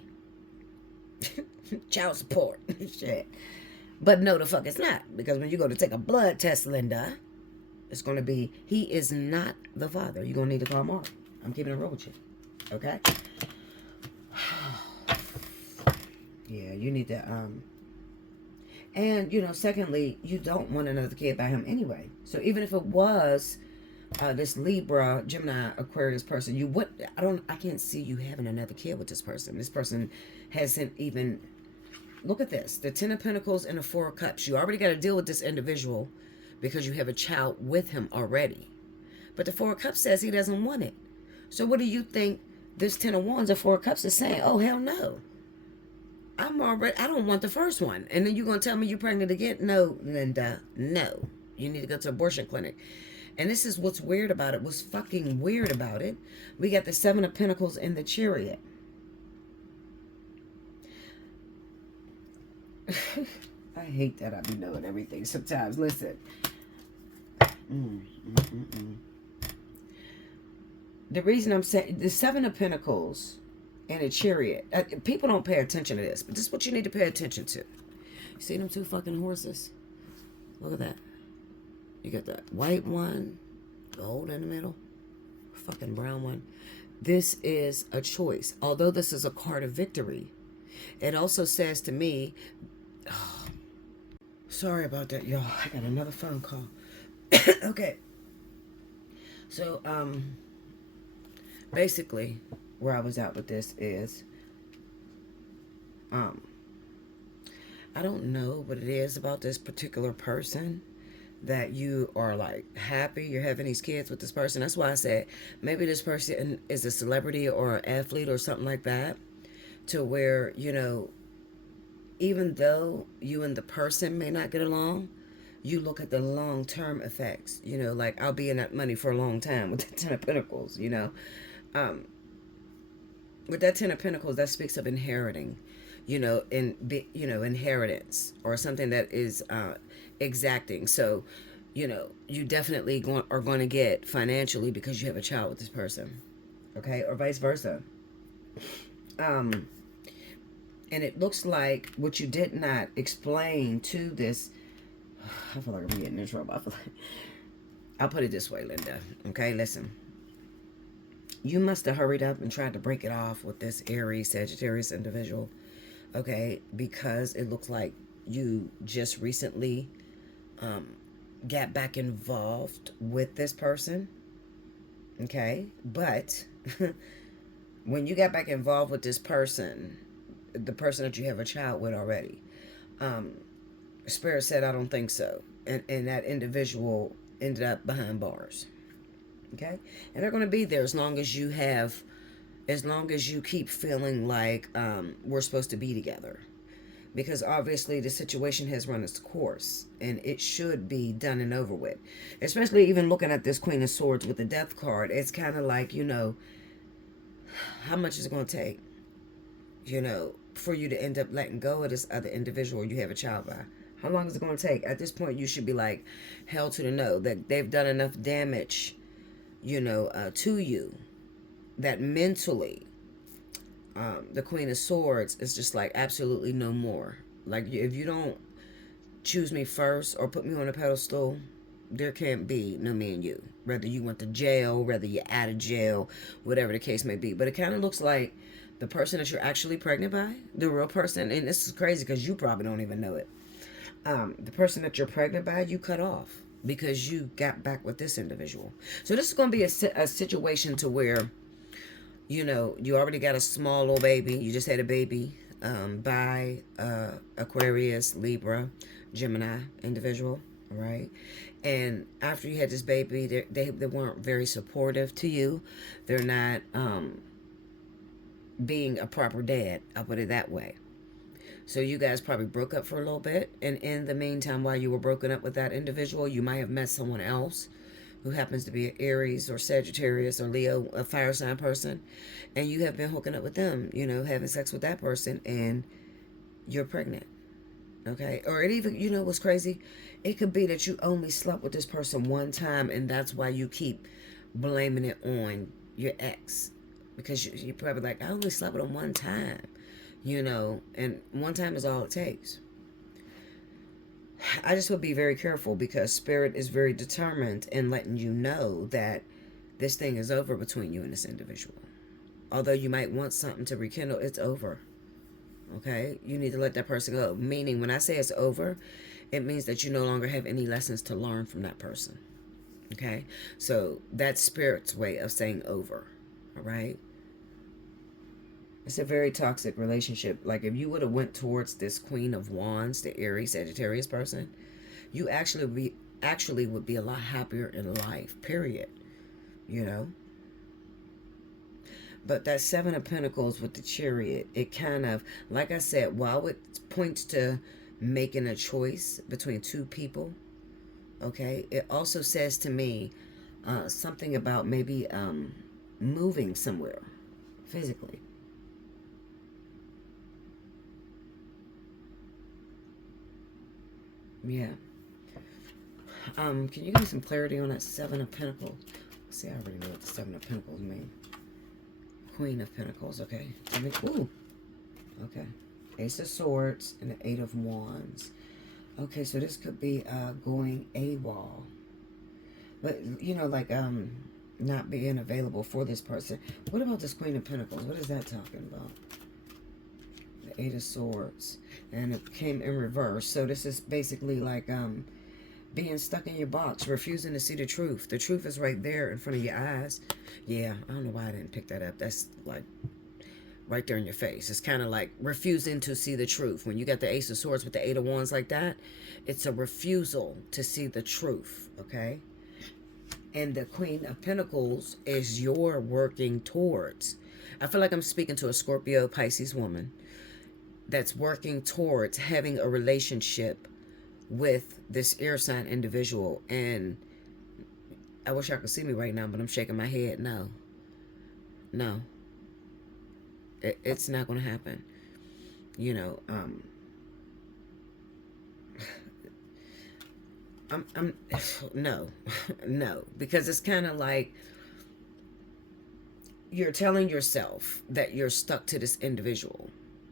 child support, shit. But no, the fuck it's not, because when you go to take a blood test, Linda, it's going to be, he is not the father. You're going to need to call Mark. I'm keeping it real with you. Okay? Yeah, you need to, and, you know, secondly, you don't want another kid by him anyway. So even if it was this Libra, Gemini, Aquarius person, you would, I can't see you having another kid with this person. This person hasn't even, look at this, the Ten of Pentacles and the Four of Cups. You already got to deal with this individual because you have a child with him already. But the Four of Cups says he doesn't want it. So what do you think this Ten of Wands and Four of Cups is saying? Oh, hell no. I don't want the first one. And then you're going to tell me you're pregnant again? No, Linda, no. You need to go to an abortion clinic. And this is what's weird about it. What's fucking weird about it. We got the Seven of Pentacles and the Chariot. I hate that I be knowing everything sometimes. Listen. The reason I'm saying the Seven of Pentacles and a Chariot, people don't pay attention to this, but this is what you need to pay attention to. You see them two fucking horses? Look at that. You got that white one, gold in the middle, fucking brown one. This is a choice. Although this is a card of victory, it also says to me, oh, sorry about that, y'all. I got another phone call. Okay. So, basically, where I was at with this is, I don't know what it is about this particular person that you are like happy you're having these kids with this person. That's why I said maybe this person is a celebrity or an athlete or something like that, to where, you know, even though you and the person may not get along, you look at the long-term effects. You know, like, I'll be in that money for a long time with the Ten of Pentacles, you know. With that Ten of Pentacles, that speaks of inheriting, you know, inheritance or something that is exacting. So, you know, you definitely are going to get financially because you have a child with this person, okay, or vice versa. And it looks like what you did not explain to this, I feel like I'm getting in trouble. I'll put it this way, Linda. Okay, listen. You must have hurried up and tried to break it off with this Aries, Sagittarius individual. Okay, because it looks like you just recently got back involved with this person. Okay, but when you got back involved with this person, the person that you have a child with already, Spirit said, I don't think so. And that individual ended up behind bars. Okay? And they're going to be there as long as you keep feeling like we're supposed to be together. Because obviously the situation has run its course and it should be done and over with. Especially even looking at this Queen of Swords with the Death card, it's kind of like, you know, how much is it going to take, you know, for you to end up letting go of this other individual you have a child by? How long is it going to take? At this point, you should be like, hell to the no, that they've done enough damage, you know, to you, that mentally, the Queen of Swords is just like, absolutely no more. Like, if you don't choose me first or put me on a pedestal, there can't be no me and you. Whether you went to jail, whether you're out of jail, whatever the case may be. But it kind of looks like the person that you're actually pregnant by, the real person, and this is crazy because you probably don't even know it. The person that you're pregnant by, you cut off because you got back with this individual. So this is going to be a situation to where, you know, you already got a small little baby. You just had a baby by Aquarius, Libra, Gemini individual, right? And after you had this baby, they weren't very supportive to you. They're not, being a proper dad. I'll put it that way. So you guys probably broke up for a little bit, and in the meantime, while you were broken up with that individual, you might have met someone else who happens to be an Aries or Sagittarius or Leo, a fire sign person, and you have been hooking up with them, having sex with that person, and you're pregnant. Okay? Or it even, what's crazy? It could be that you only slept with this person one time, and that's why you keep blaming it on your ex. Because you're probably like, I only slept with him one time. And one time is all it takes. I just would be very careful, because Spirit is very determined in letting you know that this thing is over between you and this individual. Although you might want something to rekindle, it's over. Okay? You need to let that person go. Meaning, when I say it's over, it means that you no longer have any lessons to learn from that person. Okay? So that's Spirit's way of saying over. All right? It's a very toxic relationship. Like, if you would have went towards this Queen of Wands, the Aries, Sagittarius person, you actually would be a lot happier in life, period. But that Seven of Pentacles with the Chariot, it kind of, like I said, while it points to making a choice between two people, okay, it also says to me something about maybe moving somewhere physically. Yeah. Can you give me some clarity on that Seven of Pentacles? See, I already know what the Seven of Pentacles mean. Queen of Pentacles, okay. Tell me. Ooh. Okay. Ace of Swords and the Eight of Wands. Okay, so this could be going AWOL. But, like not being available for this person. What about this Queen of Pentacles? What is that talking about? The Eight of Swords. And it came in reverse. So this is basically like being stuck in your box, refusing to see the truth. The truth is right there in front of your eyes. Yeah, I don't know why I didn't pick that up. That's like right there in your face. It's kind of like refusing to see the truth. When you got the Ace of Swords with the Eight of Wands like that, it's a refusal to see the truth, okay? And the Queen of Pentacles is you're working towards. I feel like I'm speaking to a Scorpio, Pisces woman that's working towards having a relationship with this air sign individual. And I wish I could see me right now, but I'm shaking my head. No. It's not going to happen. No, because it's kind of like you're telling yourself that you're stuck to this individual.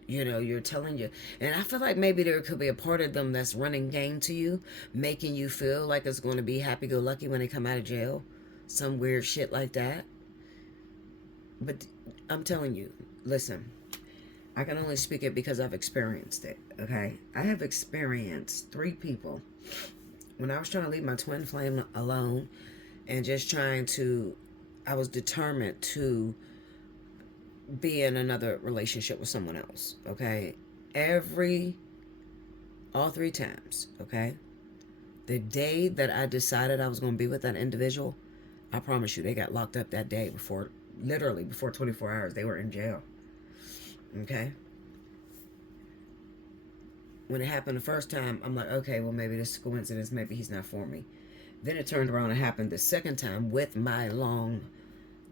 You're telling you, and I feel like maybe there could be a part of them that's running game to you, making you feel like it's going to be happy-go-lucky when they come out of jail. Some weird shit like that. But I'm telling you, listen, I can only speak it because I've experienced it, okay? I have experienced 3 people. When I was trying to leave my twin flame alone and just I was determined to be in another relationship with someone else, okay? All 3 times, okay? The day that I decided I was going to be with that individual, I promise you, they got locked up that day literally before 24 hours, they were in jail, okay? When it happened the first time, I'm like, okay, well, maybe this is a coincidence, maybe he's not for me. Then it turned around and happened the second time with my long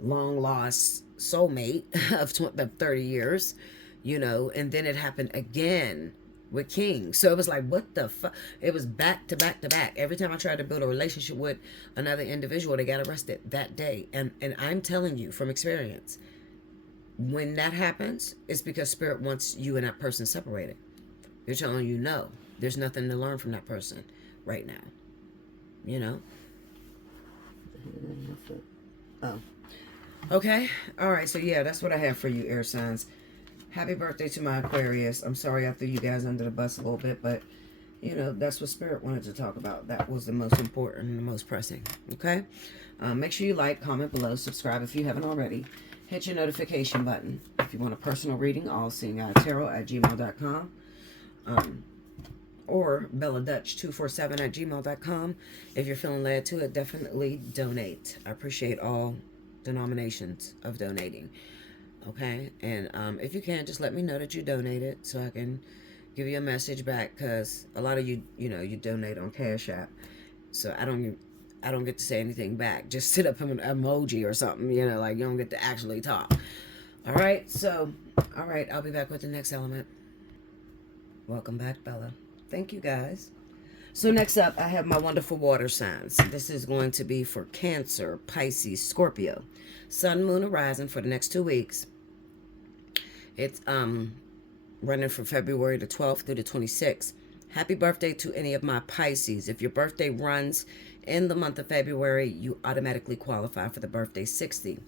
lost soulmate of 30 years, and then it happened again with King. So it was like, what the fuck? It was back to back to back. Every time I tried to build a relationship with another individual, they got arrested that day. And I'm telling you from experience, when that happens, it's because Spirit wants you and that person separated. They're telling you, no, there's nothing to learn from that person right now. Oh. Okay. All right. So, yeah, that's what I have for you, air signs. Happy birthday to my Aquarius. I'm sorry I threw you guys under the bus a little bit, but, that's what Spirit wanted to talk about. That was the most important and the most pressing. Okay? Make sure you like, comment below, subscribe if you haven't already. Hit your notification button. If you want a personal reading, Allseeingeyetarot@gmail.com. Or BellaDutch247@gmail.com. If you're feeling led to it, definitely donate. I appreciate all denominations of donating. Okay, and if you can, just let me know that you donated so I can give you a message back, because a lot of you, you donate on Cash App, so I don't get to say anything back. Just sit up an emoji or something, like you don't get to actually talk. All right, so all right, I'll be back with the next element. Welcome back, Bella. Thank you, guys. So next up, I have my wonderful water signs. This is going to be for Cancer, Pisces, Scorpio, Sun, Moon, Horizon for the next 2 weeks. It's running from February the 12th through the 26th. Happy birthday to any of my Pisces. If your birthday runs in the month of February, you automatically qualify for the birthday 60.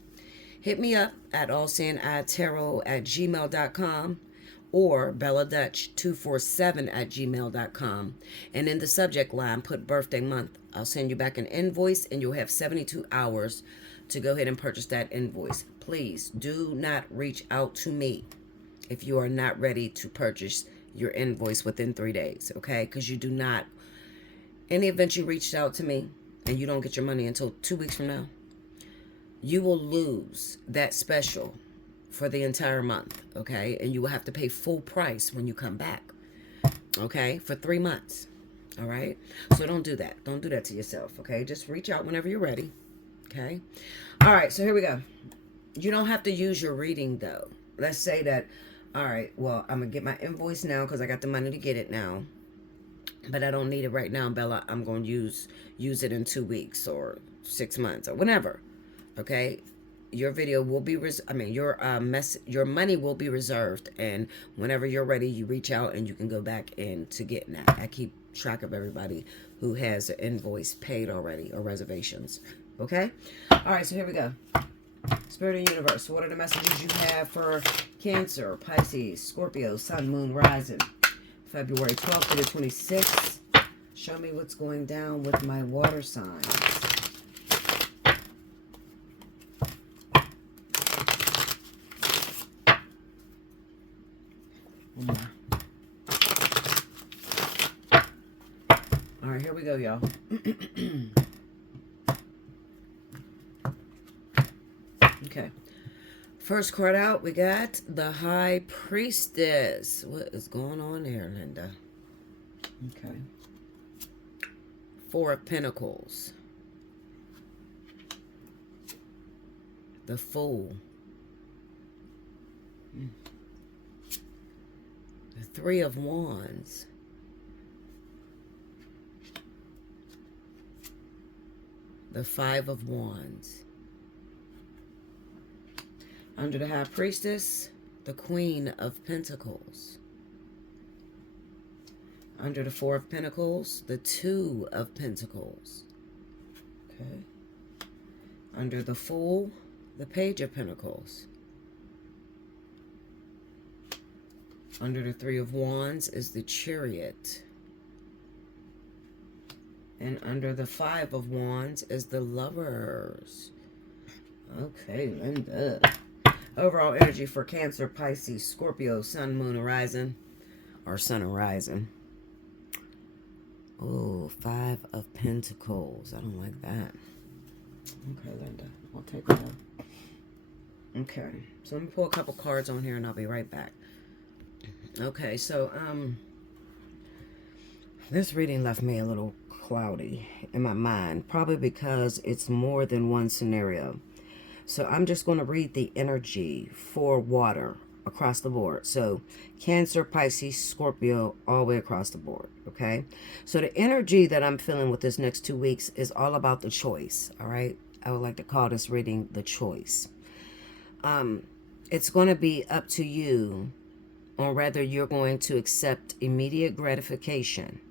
Hit me up at allseeingeyetarot@gmail.com or belladutch247@gmail.com. And in the subject line, put birthday month. I'll send you back an invoice, and you'll have 72 hours to go ahead and purchase that invoice. Please do not reach out to me if you are not ready to purchase your invoice within 3 days, okay? Because you do not, in the event you reached out to me and you don't get your money until 2 weeks from now, you will lose that special for the entire month, okay? And you will have to pay full price when you come back, okay? For 3 months, all right? So don't do that. Don't do that to yourself, okay? Just reach out whenever you're ready, okay? All right, so here we go. You don't have to use your reading, though. Let's say that, all right, well, I'm going to get my invoice now because I got the money to get it now. But I don't need it right now, Bella. I'm going to use it in 2 weeks or 6 months or whenever. Okay, your video will be your money will be reserved, and whenever you're ready, you reach out and you can go back into getting that. I keep track of everybody who has an invoice paid already or reservations. Okay, all right, so here we go. Spirit and Universe, what are the messages you have for Cancer, Pisces, Scorpio, Sun, Moon, Rising, February 12th to the 26th? Show me what's going down with my water signs. All right, here we go, y'all. Okay. First card out, we got the High Priestess. What is going on there, Linda? Okay. Four of Pentacles. The Fool. The Three of Wands. The Five of Wands. Under the High Priestess, the Queen of Pentacles. Under the Four of Pentacles, the Two of Pentacles. Okay. Under the Fool, the Page of Pentacles. Under the Three of Wands is the Chariot. And under the Five of Wands is the Lovers. Okay, Linda. Overall energy for Cancer, Pisces, Scorpio, Sun, Moon, Horizon. Or Sun Horizon. Oh, Five of Pentacles. I don't like that. Okay, Linda. I'll take that. Okay. So let me pull a couple cards on here and I'll be right back. Okay, so this reading left me a little cloudy in my mind, probably because it's more than one scenario. So I'm just going to read the energy for water across the board. So Cancer, Pisces, Scorpio, all the way across the board. Okay. So the energy that I'm feeling with this next 2 weeks is all about the choice. All right. I would like to call this reading the choice. It's going to be up to you on whether you're going to accept immediate gratification.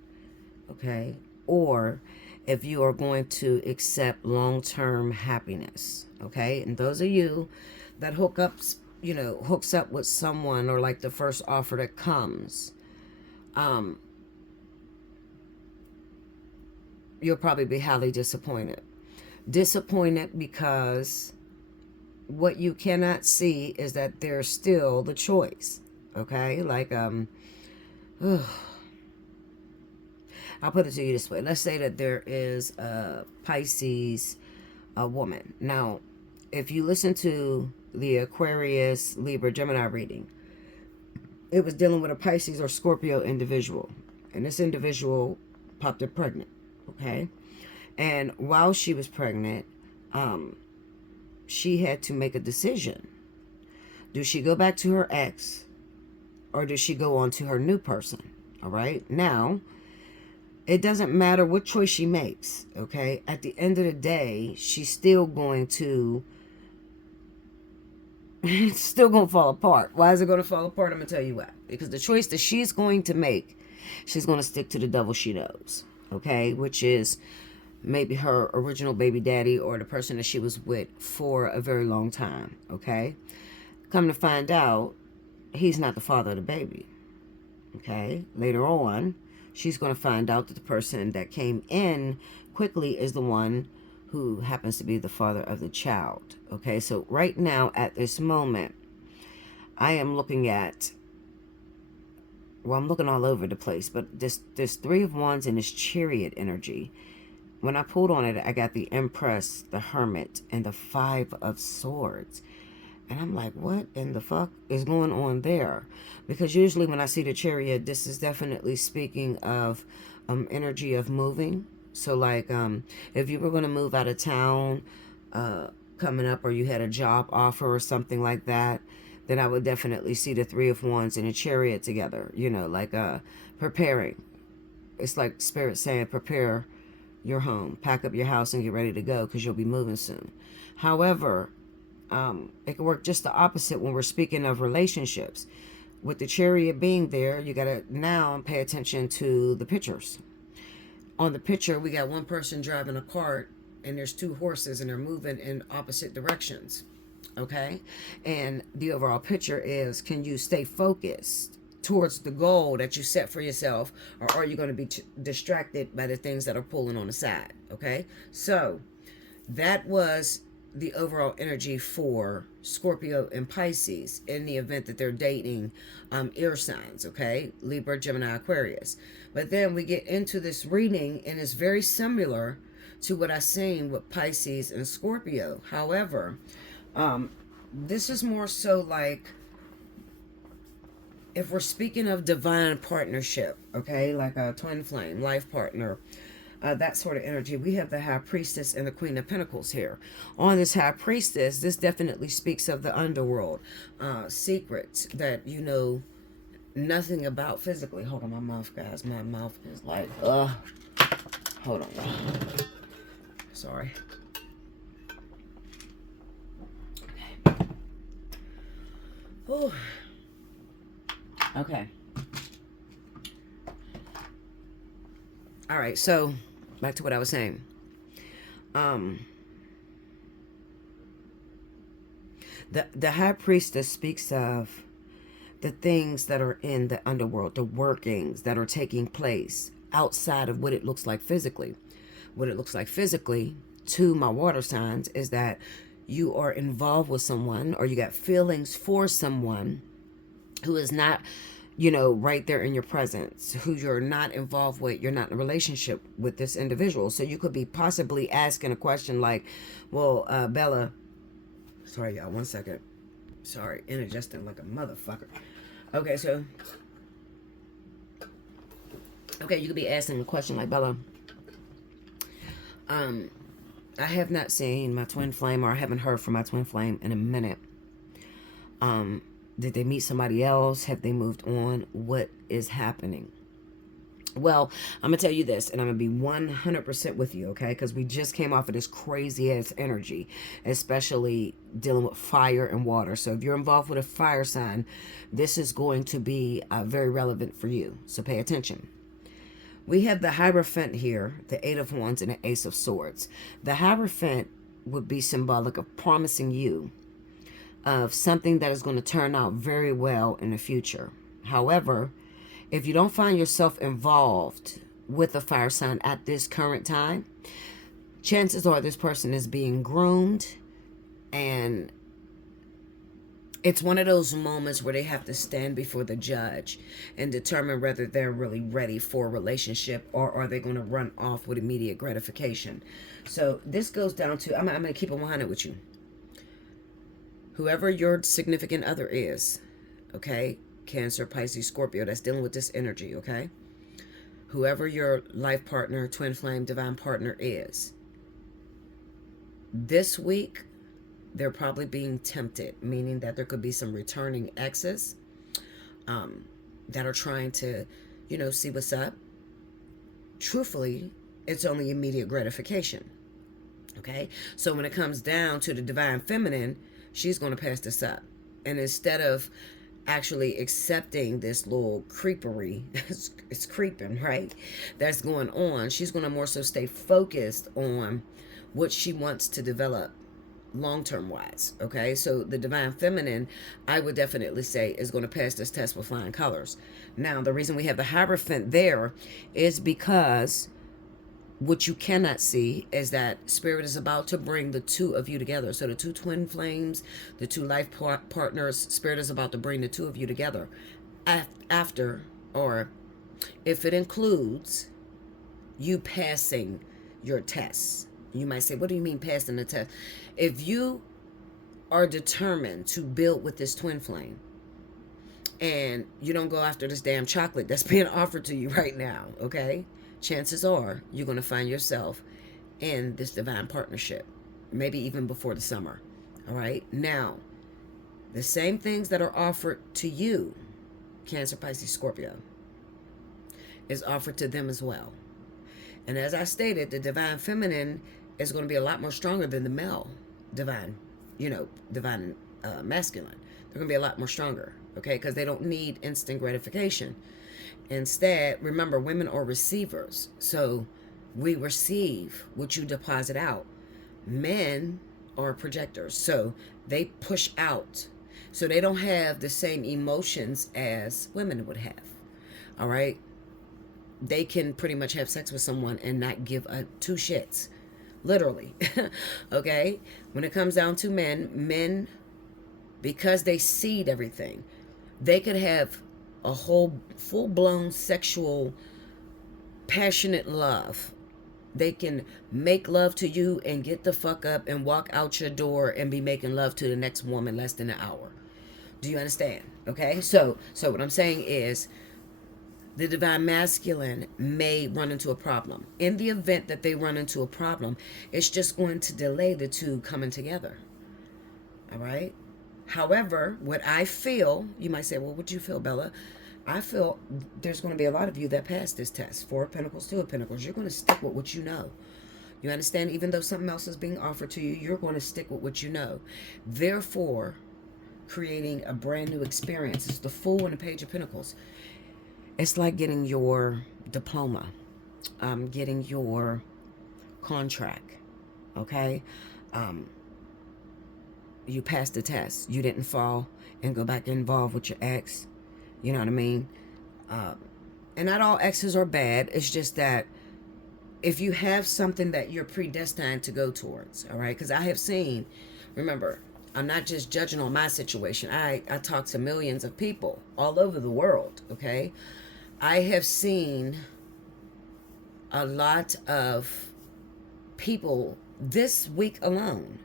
Okay. Or if you are going to accept long-term happiness. Okay. And those of you that hooks up with someone, or like the first offer that comes, you'll probably be highly disappointed. Disappointed because what you cannot see is that there's still the choice. Okay. Like, I'll put it to you this way. Let's say that there is a Pisces, a woman. Now, if you listen to the Aquarius, Libra, Gemini reading. It was dealing with a Pisces or Scorpio individual. And this individual popped up pregnant. Okay. And while she was pregnant, she had to make a decision. Do she go back to her ex, or does she go on to her new person? All right. Now, it doesn't matter what choice she makes. Okay. At the end of the day, she's still going to, it's still going to fall apart. Why is it going to fall apart? I'm going to tell you why. Because the choice that she's going to make, she's going to stick to the devil she knows. Okay. Which is maybe her original baby daddy or the person that she was with for a very long time. Okay. Come to find out, he's not the father of the baby. Okay. Later on, she's going to find out that the person that came in quickly is the one who happens to be the father of the child. Okay. So right now at this moment, I am looking at, well, I'm looking all over the place, but this Three of Wands and this Chariot energy. When I pulled on it, I got the Empress, the Hermit, and the Five of Swords. And I'm like, what in the fuck is going on there? Because usually when I see the Chariot, this is definitely speaking of energy of moving. So like if you were going to move out of town coming up, or you had a job offer or something like that, then I would definitely see the Three of Wands and a Chariot together. You know, like preparing. It's like Spirit saying, prepare your home, pack up your house and get ready to go because you'll be moving soon. However, it can work just the opposite when we're speaking of relationships. With the Chariot being there, you got to now pay attention to the pictures. On the picture, we got one person driving a cart and there's two horses and they're moving in opposite directions. Okay. And the overall picture is, can you stay focused towards the goal that you set for yourself, or are you going to be distracted by the things that are pulling on the side? Okay. So that was the overall energy for Scorpio and Pisces in the event that they're dating air signs. Okay. Libra, Gemini, Aquarius. But then we get into this reading and it's very similar to what I seen with Pisces and Scorpio. However, this is more so like, if we're speaking of divine partnership, okay, like a twin flame, life partner, that sort of energy, we have the High Priestess and the Queen of Pentacles here. On this High Priestess, this definitely speaks of the underworld, secrets that you know nothing about physically. Hold on, my mouth, guys. My mouth is like, hold on. Sorry. Okay. Oh. Okay. All right. So back to what I was saying. The High Priestess speaks of the things that are in the underworld, the workings that are taking place outside of what it looks like physically. What it looks like physically to my water signs is that you are involved with someone, or you got feelings for someone who is not, you know, right there in your presence, who you're not involved with. You're not in a relationship with this individual. So you could be possibly asking a question like, well, Bella, sorry, y'all, 1 second. Sorry, indigesting like a motherfucker. Okay, so, okay, you could be asking a question like, Bella, I have not seen my twin flame, or I haven't heard from my twin flame in a minute. Did they meet somebody else? Have they moved on? What is happening? Well, I'm going to tell you this, and I'm going to be 100% with you, okay? Because we just came off of this crazy-ass energy, especially dealing with fire and water. So if you're involved with a fire sign, this is going to be very relevant for you. So pay attention. We have the Hierophant here, the Eight of Wands and the Ace of Swords. The Hierophant would be symbolic of promising you of something that is going to turn out very well in the future. However, if you don't find yourself involved with a fire sign at this current time, chances are this person is being groomed, and it's one of those moments where they have to stand before the judge and determine whether they're really ready for a relationship, or are they going to run off with immediate gratification. So this goes down to, I'm going to keep it 100 with you. whoever your significant other is, okay, Cancer, Pisces, Scorpio, that's dealing with this energy, okay? Whoever your life partner, twin flame, divine partner is, this week, they're probably being tempted, meaning that there could be some returning exes that are trying to, see what's up. Truthfully, it's only immediate gratification, okay? So when it comes down to the divine feminine, she's going to pass this up. And instead of actually accepting this little creepery, it's creeping, right, that's going on, she's going to more so stay focused on what she wants to develop long-term wise, okay? So the divine feminine, I would definitely say, is going to pass this test with flying colors. Now, the reason we have the Hierophant there is because what you cannot see is that Spirit is about to bring the two of you together. So the two twin flames, the two life partners, Spirit is about to bring the two of you together after, or if it includes you passing your tests. You might say, what do you mean passing the test? If you are determined to build with this twin flame and you don't go after this damn chocolate that's being offered to you right now, okay? Chances are you're going to find yourself in this divine partnership, maybe even before the summer, all right? Now, the same things that are offered to you, Cancer, Pisces, Scorpio, is offered to them as well. And as I stated, the divine feminine is going to be a lot more stronger than the male divine, divine masculine. They're going to be a lot more stronger, okay? Because they don't need instant gratification. Instead, remember, women are receivers. So we receive what you deposit out. Men are projectors. So they push out. So they don't have the same emotions as women would have, all right? They can pretty much have sex with someone and not give a two shits. Literally. Okay? When it comes down to men, because they seed everything, they could have a whole full-blown sexual, passionate love. They can make love to you and get the fuck up and walk out your door and be making love to the next woman less than an hour. Do you understand? Okay? So what I'm saying is, the divine masculine may run into a problem. In the event that they run into a problem, it's just going to delay the two coming together. All right? However, what I feel, you might say, well, what do you feel, Bella? I feel there's going to be a lot of you that pass this test. 4 of Pentacles, 2 of Pentacles. You're going to stick with what you know. You understand? Even though something else is being offered to you, you're going to stick with what you know. Therefore, creating a brand new experience. It's the Fool and the Page of Pentacles. It's like getting your diploma, getting your contract, okay? You passed the test. You didn't fall and go back involved with your ex. You know what I mean? And not all exes are bad. It's just that if you have something that you're predestined to go towards, all right? Because I have seen, remember, I'm not just judging on my situation. I talk to millions of people all over the world, okay? I have seen a lot of people this week alone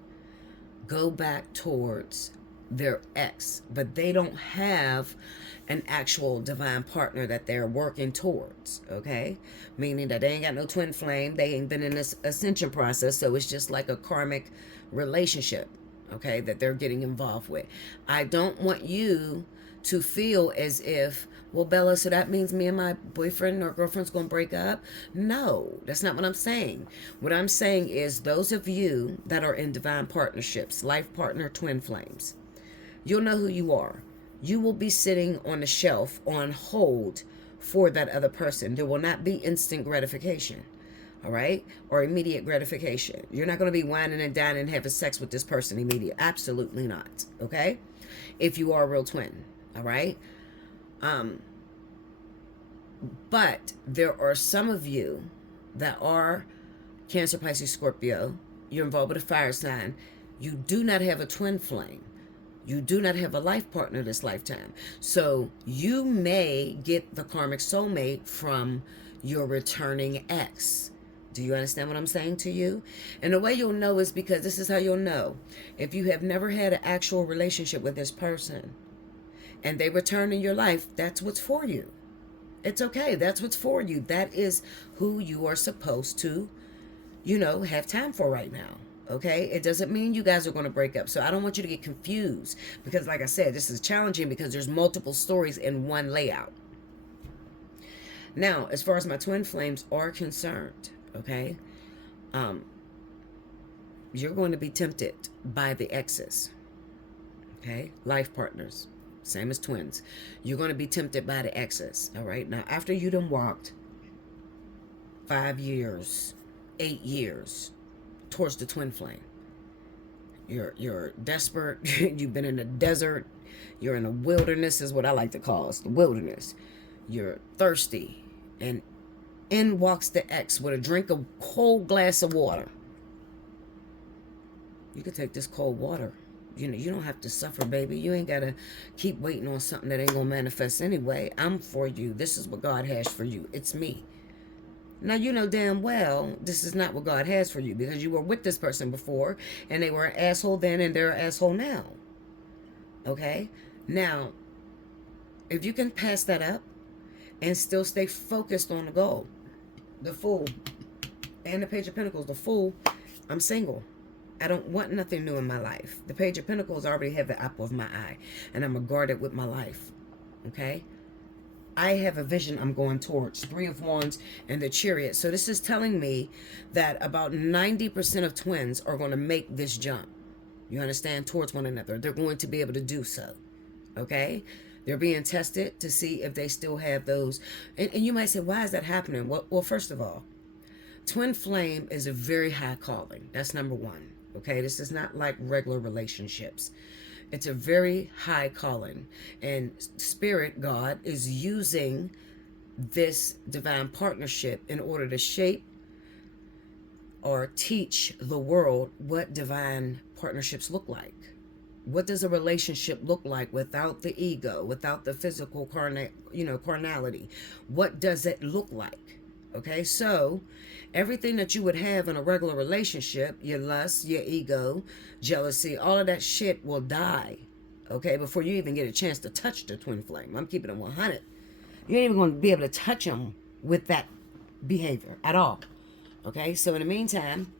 go back towards their ex, but they don't have an actual divine partner that they're working towards, okay? Meaning that they ain't got no twin flame, they ain't been in this ascension process, so it's just like a karmic relationship, okay, that they're getting involved with. I don't want you to feel as if, well, Bella, so that means me and my boyfriend or girlfriend's going to break up? No, that's not what I'm saying. What I'm saying is those of you that are in divine partnerships, life partner, twin flames, you'll know who you are. You will be sitting on the shelf on hold for that other person. There will not be instant gratification, all right? Or immediate gratification. You're not going to be whining and dining and having sex with this person immediately. Absolutely not, okay? If you are a real twin, all right? But there are some of you that are Cancer, Pisces, Scorpio. You're involved with a fire sign. You do not have a twin flame. You do not have a life partner this lifetime. So you may get the karmic soulmate from your returning ex. Do you understand what I'm saying to you? And the way you'll know is because this is how you'll know. If you have never had an actual relationship with this person and they return in your life, that's what's for you. It's okay. That's what's for you. That is who you are supposed to, have time for right now. Okay? It doesn't mean you guys are going to break up. So I don't want you to get confused because, like I said, this is challenging because there's multiple stories in one layout. Now, as far as my twin flames are concerned, okay, you're going to be tempted by the exes, okay, life partners, same as twins. You're going to be tempted by the exes, all right? Now, after you done walked 5 years, 8 years towards the twin flame, you're desperate. You've been in the desert. You're in a wilderness, is what I like to call it, the wilderness. You're thirsty, and in walks the ex with a cold glass of water. You could take this cold water. You don't have to suffer, baby. You ain't got to keep waiting on something that ain't going to manifest anyway. I'm for you. This is what God has for you. It's me. Now, you know damn well this is not what God has for you because you were with this person before and they were an asshole then and they're an asshole now. Okay? Now, if you can pass that up and still stay focused on the goal, the Fool and the Page of Pentacles, the Fool, I'm single. I don't want nothing new in my life. The Page of Pentacles already have the apple of my eye, and I'm going to guard it with my life. Okay? I have a vision I'm going towards. 3 of Wands and the Chariot. So this is telling me that about 90% of twins are going to make this jump. You understand? Towards one another. They're going to be able to do so. Okay? They're being tested to see if they still have those. And you might say, why is that happening? Well, first of all, twin flame is a very high calling. That's number one. Okay, this is not like regular relationships. It's a very high calling. And Spirit, God, is using this divine partnership in order to shape or teach the world what divine partnerships look like. What does a relationship look like without the ego, without the physical carnality? What does it look like? Okay, so everything that you would have in a regular relationship, your lust, your ego, jealousy, all of that shit will die, okay, before you even get a chance to touch the twin flame. I'm keeping it 100. You ain't even going to be able to touch them with that behavior at all, okay? So in the meantime,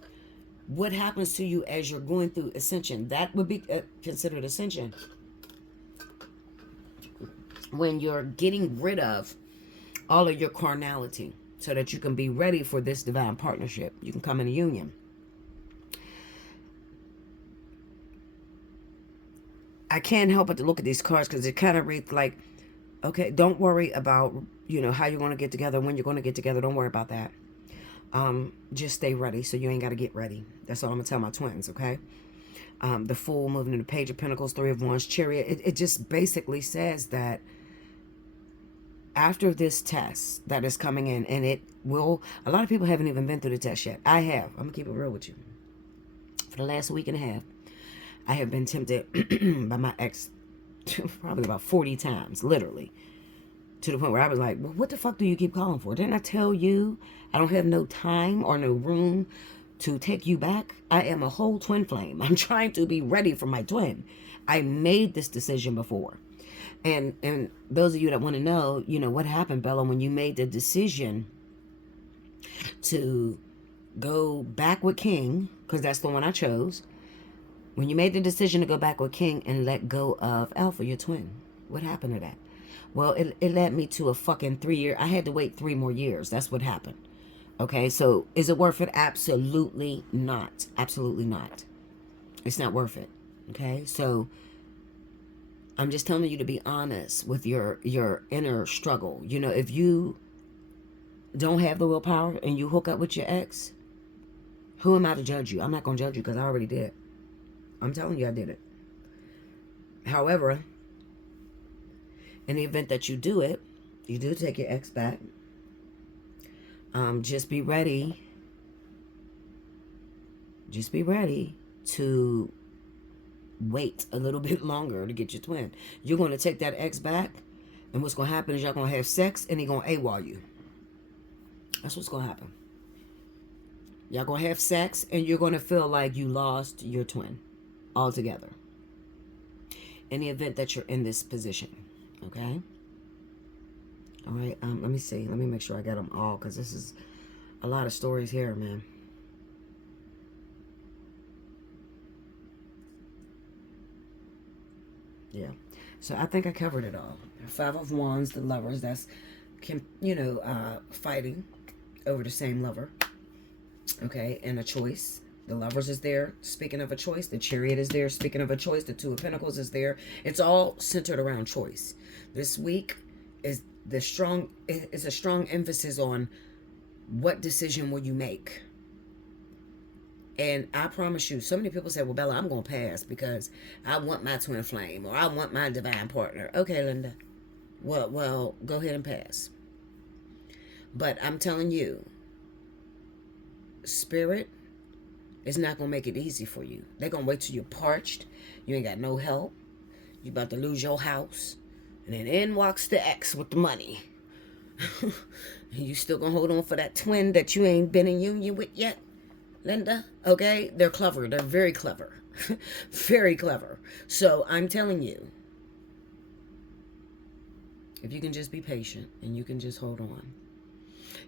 what happens to you as you're going through ascension? That would be considered ascension. When you're getting rid of all of your carnality, so that you can be ready for this divine partnership. You can come in a union. I can't help but to look at these cards because it kind of reads like, okay, don't worry about, how you're going to get together, when you're going to get together. Don't worry about that. Just stay ready so you ain't got to get ready. That's all I'm going to tell my twins, okay? The Fool moving in the Page of Pentacles, 3 of Wands, Chariot. It just basically says that after this test that is coming in, and it will, a lot of people haven't even been through the test yet. I have. I'm going to keep it real with you. For the last week and a half, I have been tempted by my ex probably about 40 times, literally. To the point where I was like, well, what the fuck do you keep calling for? Didn't I tell you I don't have no time or no room to take you back? I am a whole twin flame. I'm trying to be ready for my twin. I made this decision before. And those of you that want to know, what happened, Bella, when you made the decision to go back with King, because that's the one I chose. When you made the decision to go back with King and let go of Alpha, your twin, what happened to that? Well, it led me to a fucking 3 year. I had to wait 3 more years. That's what happened. Okay, so is it worth it? Absolutely not. Absolutely not. It's not worth it. Okay, so I'm just telling you to be honest with your inner struggle. If you don't have the willpower and you hook up with your ex, who am I to judge you? I'm not going to judge you because I already did. I'm telling you I did it. However, in the event that you do it, you do take your ex back. Just be ready. Just be ready to wait a little bit longer to get your twin. You're going to take that ex back, and what's going to happen is y'all going to have sex, and he's going to AWOL you. That's what's going to happen. Y'all gonna have sex and you're gonna feel like you lost your twin altogether. In the event that you're in this position, okay? All right, let me see. Let me make sure I got them all, because this is a lot of stories here, man. Yeah. So I think I covered it all. Five of Wands, the Lovers, that's, fighting over the same lover. Okay, and a choice. The Lovers is there, speaking of a choice. The Chariot is there, speaking of a choice. The Two of Pentacles is there. It's all centered around choice. This week is a strong emphasis on what decision will you make. And I promise you, so many people say, well, Bella, I'm going to pass because I want my twin flame or I want my divine partner. Okay, Linda. Well, go ahead and pass. But I'm telling you, Spirit is not going to make it easy for you. They're going to wait till you're parched. You ain't got no help. You're about to lose your house. And then in walks the ex with the money. You still going to hold on for that twin that you ain't been in union with yet, Linda? Okay? They're clever. They're very clever. Very clever. So I'm telling you, if you can just be patient and you can just hold on.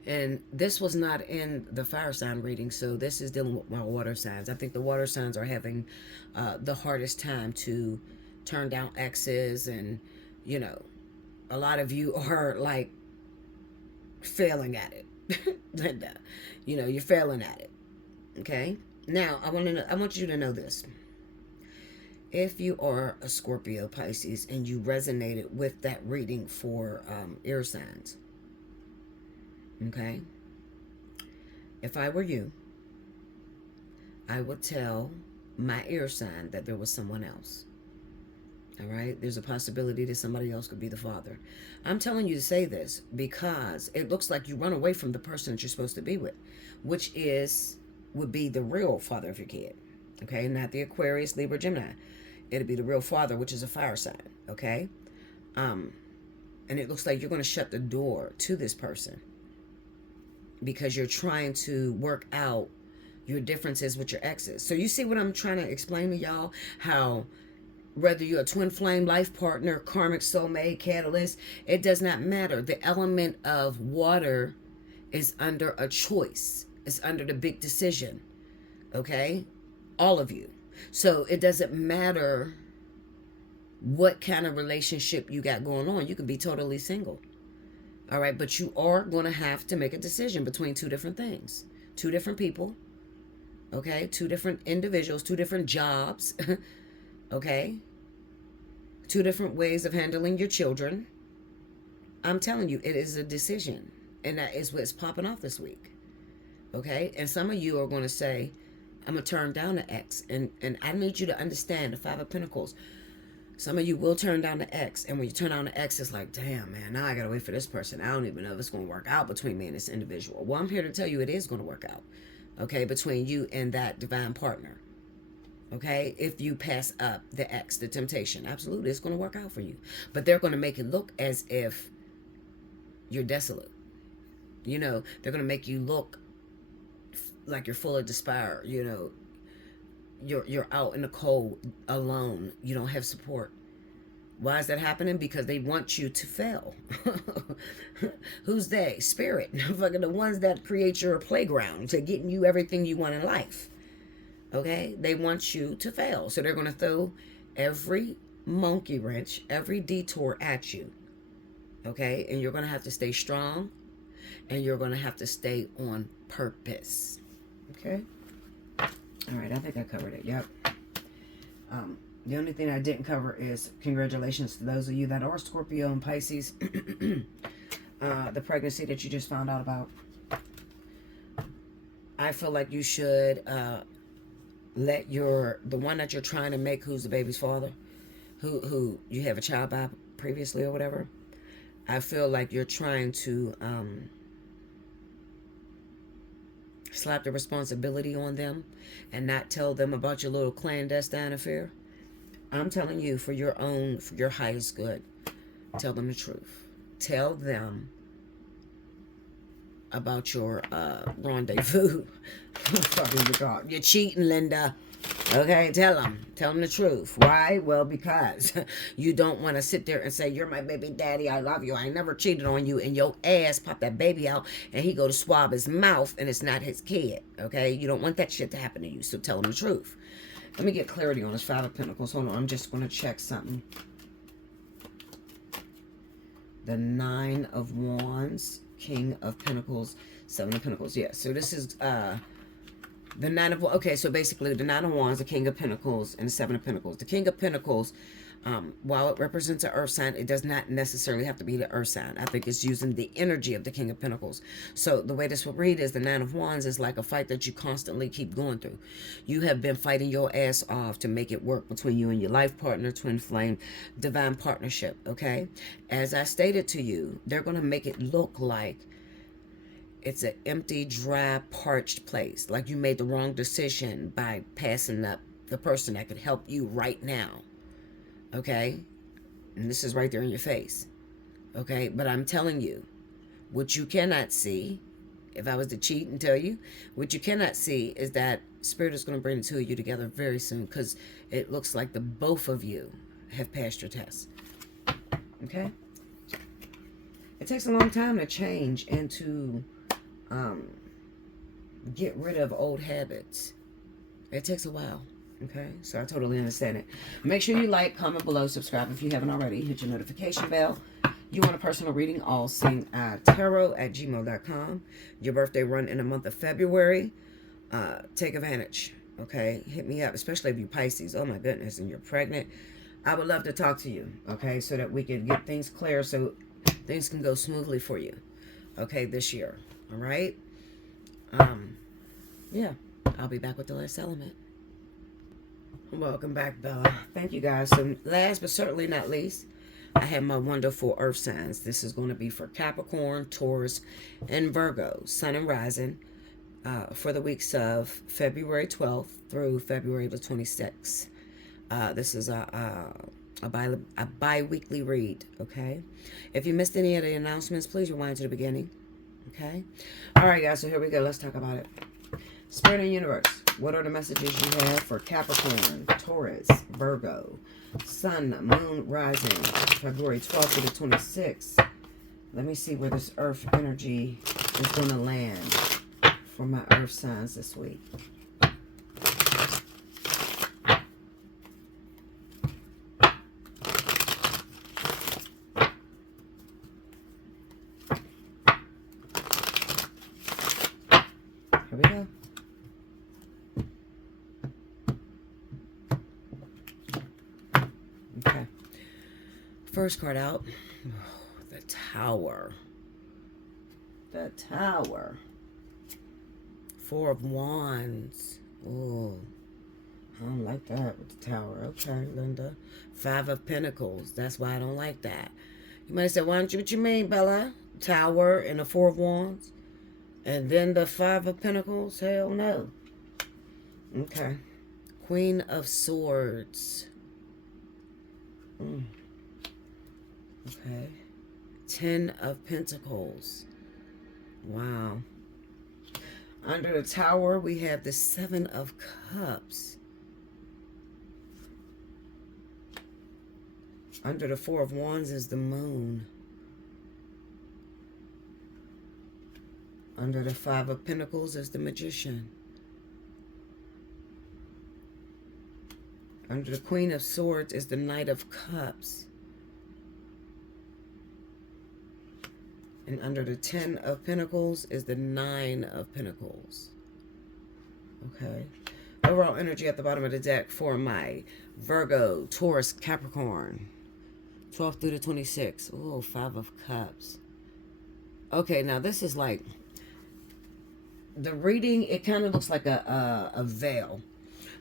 And this was not in the fire sign reading, so this is dealing with my water signs. I think the water signs are having the hardest time to turn down exes, and, a lot of you are, like, failing at it. Linda, you're failing at it. Okay? Now, I want you to know this. If you are a Scorpio, Pisces, and you resonated with that reading for air signs, okay, if I were you, I would tell my air sign that there was someone else. All right, there's a possibility that somebody else could be the father. I'm telling you to say this because it looks like you run away from the person that you're supposed to be with, which would be the real father of your kid. Okay, not the Aquarius, Libra, Gemini. It'll be the real father, which is a fire sign. Okay, and it looks like you're going to shut the door to this person because you're trying to work out your differences with your exes. So you see what I'm trying to explain to y'all? How whether you're a twin flame, life partner, karmic soulmate, catalyst, it does not matter. The element of water is under a choice. It's under the big decision. Okay? All of you. So it doesn't matter what kind of relationship you got going on. You can be totally single. All right, but you are going to have to make a decision between two different things. Two different people. Okay? Two different individuals, two different jobs. Okay? Two different ways of handling your children. I'm telling you, it is a decision. And that is what's popping off this week. Okay? And some of you are going to say, I'm going to turn down the ex. And I need you to understand the Five of Pentacles. Some of you will turn down the ex. And when you turn down the ex, it's like, damn, man, now I got to wait for this person. I don't even know if it's going to work out between me and this individual. Well, I'm here to tell you it is going to work out. Okay? Between you and that divine partner. Okay? If you pass up the ex, the temptation. Absolutely, it's going to work out for you. But they're going to make it look as if you're desolate. They're going to make you look like you're full of despair. You're out in the cold alone. You don't have support. Why is that happening? Because they want you to fail. Who's they? Spirit. Fucking the ones that create your playground to getting you everything you want in life. Okay? They want you to fail. So they're going to throw every monkey wrench, every detour at you. Okay? And you're going to have to stay strong. And you're going to have to stay on purpose. Okay? All right, I think I covered it. Yep. The only thing I didn't cover is congratulations to those of you that are Scorpio and Pisces. The pregnancy that you just found out about. I feel like you should let the one that you're trying to make, who's the baby's father, who you have a child by previously or whatever. I feel like you're trying to slap the responsibility on them and not tell them about your little clandestine affair. I'm telling you, for your highest good, tell them the truth. Tell them about your rendezvous. You're cheating, Linda. Okay, tell them the truth. Why? Well, because you don't want to sit there and say, you're my baby daddy, I love you, I never cheated on you, and your ass pop that baby out and he go to swab his mouth and it's not his kid. Okay, you don't want that shit to happen to you, so tell him the truth. Let me get clarity on this Five of Pentacles. Hold on, I'm just going to check something. The Nine of Wands, King of Pentacles, Seven of Pentacles. Yeah, so this is the Nine of... Okay, so basically the Nine of Wands, the King of Pentacles, and the Seven of Pentacles. The King of Pentacles, while it represents an earth sign, it does not necessarily have to be the earth sign. I think it's using the energy of the King of Pentacles. So the way this will read is the Nine of Wands is like a fight that you constantly keep going through. You have been fighting your ass off to make it work between you and your life partner, twin flame, divine partnership, okay? As I stated to you, they're going to make it look like it's an empty, dry, parched place. Like you made the wrong decision by passing up the person that could help you right now. Okay? And this is right there in your face. Okay? But I'm telling you, what you cannot see, if I was to cheat and tell you, what you cannot see is that Spirit is going to bring the two of you together very soon, because it looks like the both of you have passed your test. Okay? It takes a long time to change and to get rid of old habits. It takes a while. Okay, so I totally understand it. Make sure you like, comment below, subscribe if you haven't already. Hit your notification bell. You want a personal reading? Allseeingeyetarot@gmail.com. Your birthday run in the month of February. Take advantage. Okay, hit me up, especially if you Pisces. Oh my goodness, and you're pregnant. I would love to talk to you. Okay, so that we can get things clear, so things can go smoothly for you. Okay, this year. All right. Yeah, I'll be back with the last element. Welcome back, Bella. Thank you, guys. So last but certainly not least, I have my wonderful earth signs. This is going to be for Capricorn, Taurus, and Virgo, Sun and Rising, for the weeks of February 12th through February the 26th. This is a bi-weekly read, okay? If you missed any of the announcements, please rewind to the beginning, okay? All right, guys, so here we go. Let's talk about it. Spirit and Universe, what are the messages you have for Capricorn, Taurus, Virgo, Sun, Moon, Rising, February 12th to the 26th? Let me see where this earth energy is going to land for my earth signs this week. Here we go. Okay. First card out. Oh, the Tower. The Tower. Four of Wands. Oh, I don't like that with the Tower. Okay, Linda. Five of Pentacles. That's why I don't like that. You might say, why don't you, what you mean, Bella? Tower and the Four of Wands. And then the Five of Pentacles. Hell no. Okay. Queen of Swords. Okay. Ten of Pentacles. Wow. Under the Tower, we have the Seven of Cups. Under the Four of Wands is the Moon. Under the Five of Pentacles is the Magician. Under the Queen of Swords is the Knight of Cups. And under the Ten of Pentacles is the Nine of Pentacles. Okay. Overall energy at the bottom of the deck for my Virgo, Taurus, Capricorn. 12th through the 26th. Oh, Five of Cups. Okay, now this is like... The reading, it kind of looks like a veil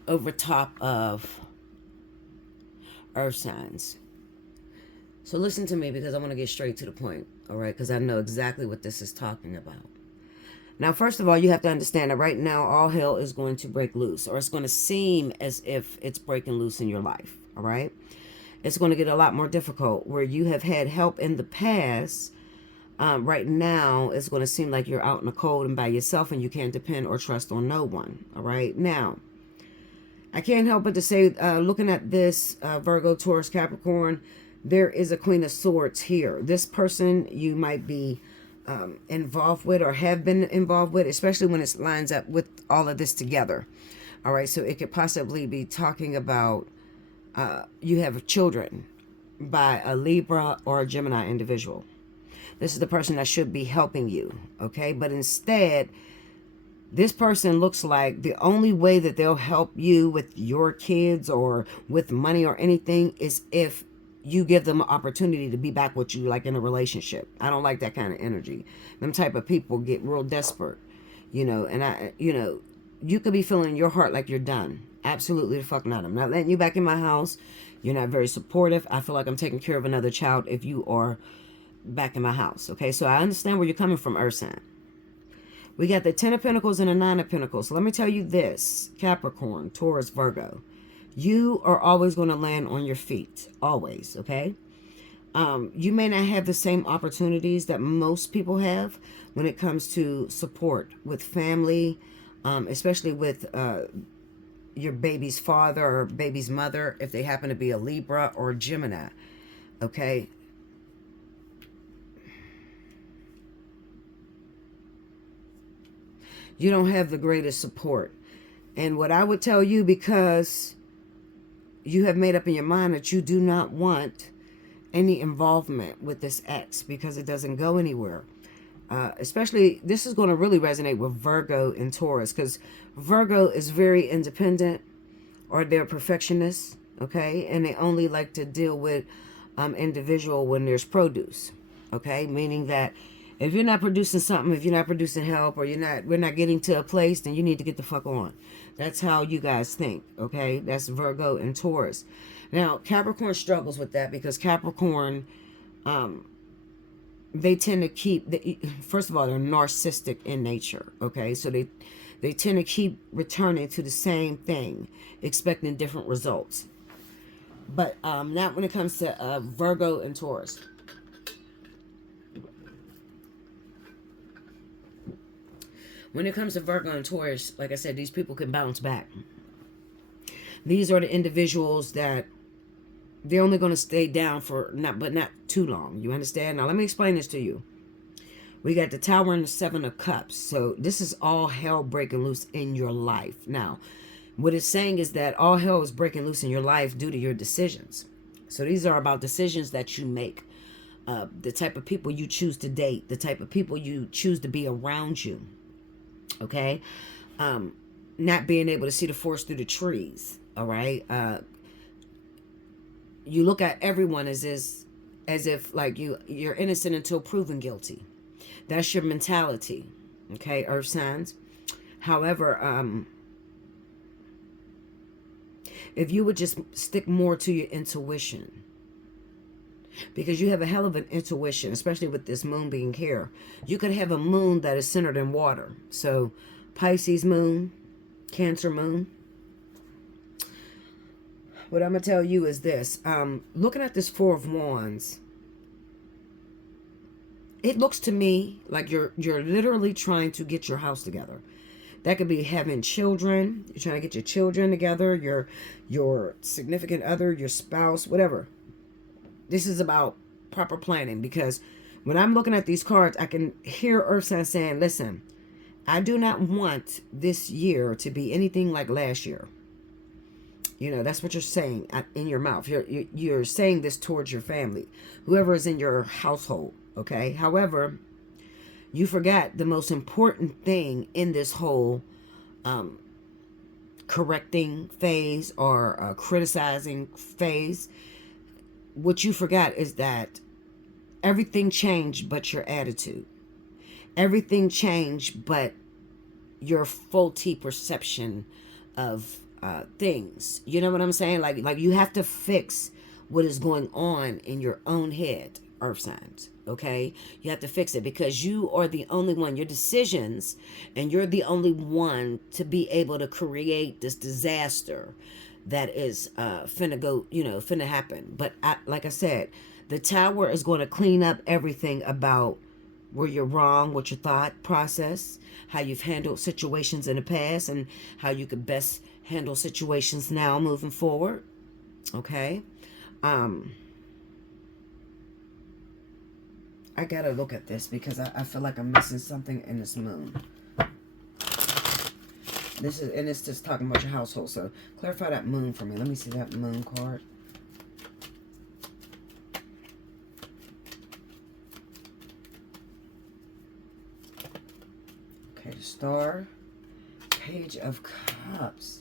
over top of earth signs. So listen to me, because I want to get straight to the point, all right? Because I know exactly what this is talking about. Now, first of all, you have to understand that right now, all hell is going to break loose, or it's going to seem as if it's breaking loose in your life, all right? It's going to get a lot more difficult, where you have had help in the past Right now, it's going to seem like you're out in the cold and by yourself and you can't depend or trust on no one. All right. Now, I can't help but to say, looking at this Virgo, Taurus, Capricorn, there is a Queen of Swords here. This person you might be involved with or have been involved with, especially when it lines up with all of this together. All right. So it could possibly be talking about you have children by a Libra or a Gemini individual. This is the person that should be helping you, okay? But instead, this person looks like the only way that they'll help you with your kids or with money or anything is if you give them an opportunity to be back with you, like in a relationship. I don't like that kind of energy. Them type of people get real desperate, and you could be feeling in your heart like you're done. Absolutely the fuck not. I'm not letting you back in my house. You're not very supportive. I feel like I'm taking care of another child if you are back in my house. Okay, so I understand where you're coming from, Earth sign. We got the 10 of Pentacles and the 9 of Pentacles. Let me tell you this, Capricorn, Taurus, Virgo. You are always going to land on your feet. Always, okay? You may not have the same opportunities that most people have when it comes to support with family, especially with your baby's father or baby's mother, if they happen to be a Libra or a Gemini, okay? You don't have the greatest support. And what I would tell you, because you have made up in your mind that you do not want any involvement with this ex because it doesn't go anywhere. Especially, this is going to really resonate with Virgo and Taurus because Virgo is very independent or they're perfectionists, okay? And they only like to deal with individual when there's produce, okay? Meaning that if you're not producing something, if you're not producing help, or we're not getting to a place, then you need to get the fuck on. That's how you guys think, okay? That's Virgo and Taurus. Now, Capricorn struggles with that because Capricorn, they tend to keep, first of all, they're narcissistic in nature, okay? So they tend to keep returning to the same thing, expecting different results. But not when it comes to Virgo and Taurus. When it comes to Virgo and Taurus, like I said, these people can bounce back. These are the individuals that they're only going to stay down for not too long. You understand? Now, let me explain this to you. We got the Tower and the 7 of Cups. So this is all hell breaking loose in your life. Now, what it's saying is that all hell is breaking loose in your life due to your decisions. So these are about decisions that you make. The type of people you choose to date. The type of people you choose to be around you. Okay, not being able to see the forest through the trees. All right, you look at everyone as if like you're innocent until proven guilty. That's your mentality. Okay, Earth signs. However, if you would just stick more to your intuition, because you have a hell of an intuition, especially with this moon being here. You could have a moon that is centered in water. So Pisces moon, Cancer moon. What I'm going to tell you is this. Looking at this 4 of Wands, it looks to me like you're literally trying to get your house together. That could be having children. You're trying to get your children together, your significant other, your spouse, whatever. This is about proper planning, because when I'm looking at these cards, I can hear Earth sign saying, listen, I do not want this year to be anything like last year. That's what you're saying in your mouth. You're saying this towards your family, whoever is in your household, okay? However, you forgot the most important thing in this whole correcting phase or criticizing phase. What you forgot is that everything changed but your attitude. Everything changed but your faulty perception of things. You know what I'm saying? Like you have to fix what is going on in your own head, Earth signs. Okay? You have to fix it because you are the only one, your decisions, and you're the only one to be able to create this disaster that is finna happen. But like I said, the Tower is going to clean up everything about where you're wrong, what your thought process, how you've handled situations in the past, and how you could best handle situations now moving forward. Okay. I gotta look at this because I feel like I'm missing something in this moon. It's just talking about your household. So clarify that moon for me. Let me see that moon card. Okay, the star, page of cups.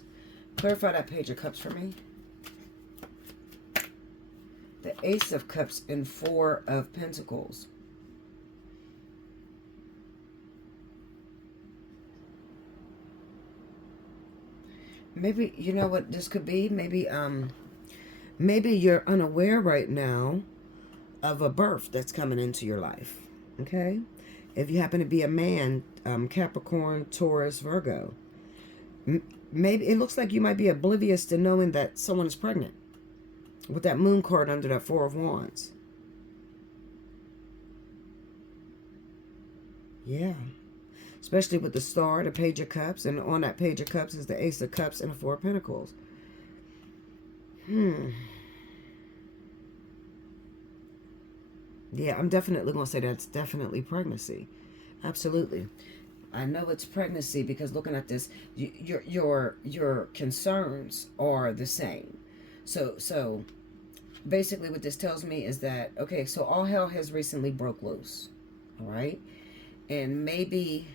Clarify that page of cups for me. The ace of cups and four of pentacles. Maybe, you know what this could be? Maybe you're unaware right now of a birth that's coming into your life. Okay? If you happen to be a man, Capricorn, Taurus, Virgo, maybe it looks like you might be oblivious to knowing that someone is pregnant with that moon card under that Four of Wands. Yeah. Especially with the star, the page of cups, and on that page of cups is the ace of cups and the four of pentacles. Yeah, I'm definitely going to say that's definitely pregnancy. Absolutely. I know it's pregnancy because looking at this, your concerns are the same. So basically what this tells me is that, okay, so all hell has recently broke loose. All right? And maybe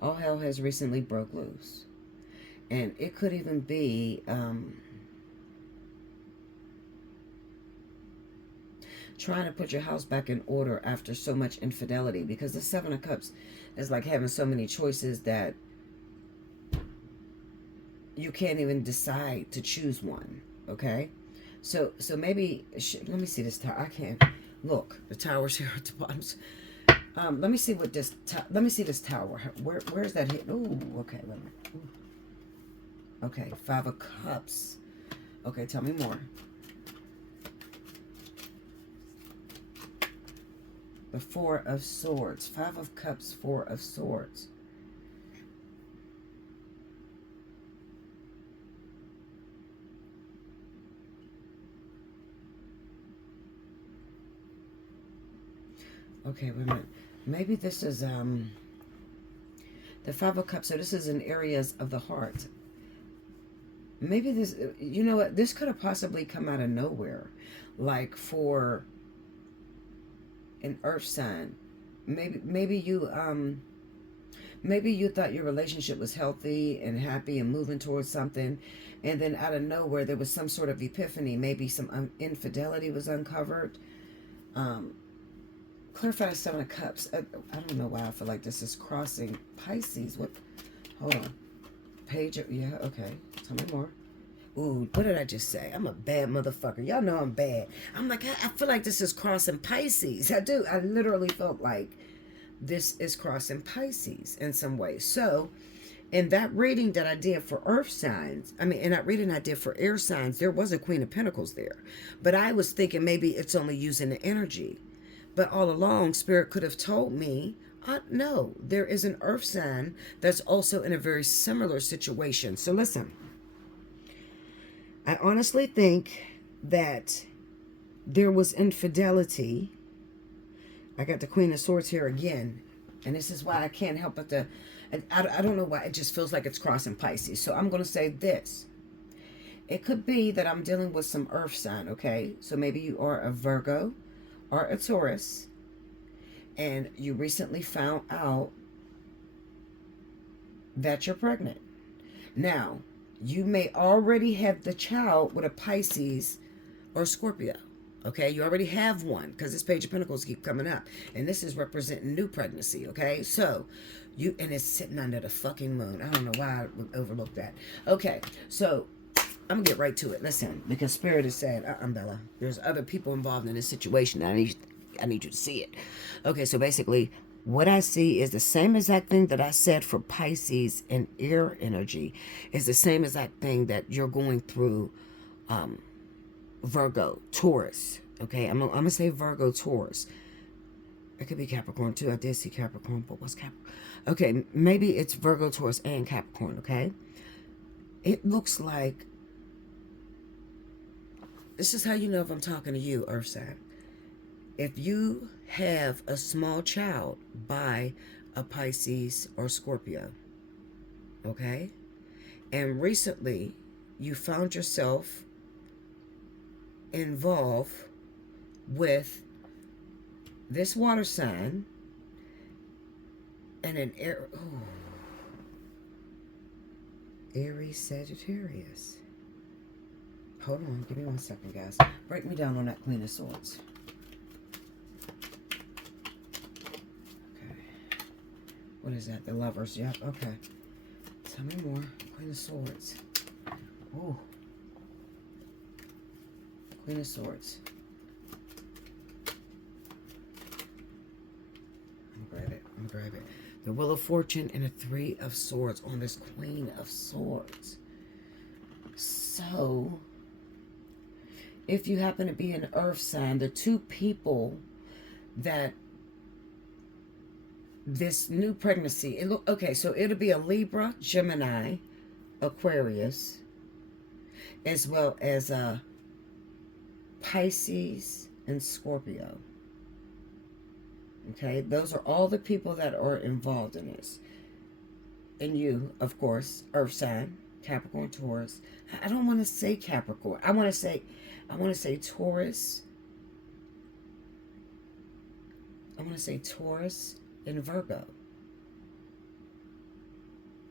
all hell has recently broke loose. And it could even be trying to put your house back in order after so much infidelity, because the Seven of Cups is like having so many choices that you can't even decide to choose one. Okay, so maybe let me see this tower. I can't look. The tower's here at the bottom. Let me see what this. Let me see this tower. Where's that hit? Oh, okay. Wait a minute. Ooh. Okay, Five of Cups. Okay, tell me more. The Four of Swords. Five of Cups, Four of Swords. Okay, wait a minute. Maybe this is the Five of Cups. So this is in areas of the heart. Maybe this, you know what, this could have possibly come out of nowhere. Like for an earth sign. Maybe you thought your relationship was healthy and happy and moving towards something, and then out of nowhere there was some sort of epiphany. Maybe some infidelity was uncovered. Clarify the Seven of Cups. I don't know why I feel like this is crossing Pisces. What? Hold on. Page of, yeah, okay. Tell me more. Ooh, what did I just say? I'm a bad motherfucker. Y'all know I'm bad. I'm like, I feel like this is crossing Pisces. I do. I literally felt like this is crossing Pisces in some way. So, in that reading that I did for earth signs, in that reading I did for air signs, there was a Queen of Pentacles there. But I was thinking maybe it's only using the energy. But all along, Spirit could have told me, no, there is an earth sign that's also in a very similar situation. So listen, I honestly think that there was infidelity. I got the Queen of Swords here again. And this is why I can't help but to, I don't know why, it just feels like it's crossing Pisces. So I'm going to say this. It could be that I'm dealing with some earth sign, okay? So maybe you are a Virgo or a Taurus, and you recently found out that you're pregnant. Now, you may already have the child with a Pisces or Scorpio. Okay, you already have one because this Page of Pentacles keep coming up, and this is representing new pregnancy. Okay, so and it's sitting under the fucking moon. I don't know why I overlooked that. Okay, so I'm gonna get right to it. Listen, because Spirit is saying, Bella, there's other people involved in this situation. I need you to see it. Okay, so basically, What I see is the same exact thing that I said for Pisces and air energy. Is the same exact thing that you're going through Virgo, Taurus. Okay, I'm gonna say Virgo, Taurus. It could be Capricorn too. I did see Capricorn, but what's Capricorn? Okay, maybe it's Virgo, Taurus, and Capricorn. Okay, it looks like this is how you know if I'm talking to you, Earth sign. If you have a small child by a Pisces or Scorpio, okay, and recently you found yourself involved with this water sign and an air, Aries Sagittarius. Hold on, give me 1 second, guys. Break me down on that Queen of Swords. Okay. What is that? The Lovers. Yep. Okay. Tell me more. Queen of Swords. Ooh. Queen of Swords. I'm gonna grab it. I'm gonna grab it. The Wheel of Fortune and the Three of Swords on this Queen of Swords. So, if you happen to be an earth sign, the two people that this new pregnancy, okay, so it'll be a Libra, Gemini, Aquarius, as well as a Pisces and Scorpio. Okay, those are all the people that are involved in this. And you, of course, earth sign, Capricorn, Taurus. I don't want to say Capricorn. I want to say Taurus. I want to say Taurus and Virgo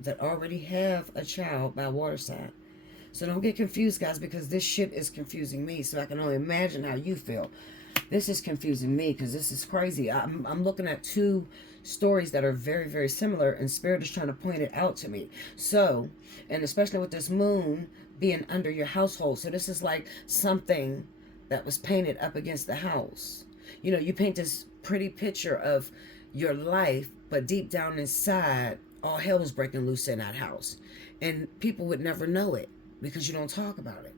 that already have a child by water sign. So don't get confused, guys, because this shit is confusing me. So I can only imagine how you feel. This is confusing me because this is crazy. I'm looking at two stories that are very, very similar, and Spirit is trying to point it out to me. So, and especially with this moon being under your household. So this is like something that was painted up against the house. You know, you paint this pretty picture of your life, but deep down inside, all hell is breaking loose in that house. And people would never know it because you don't talk about it.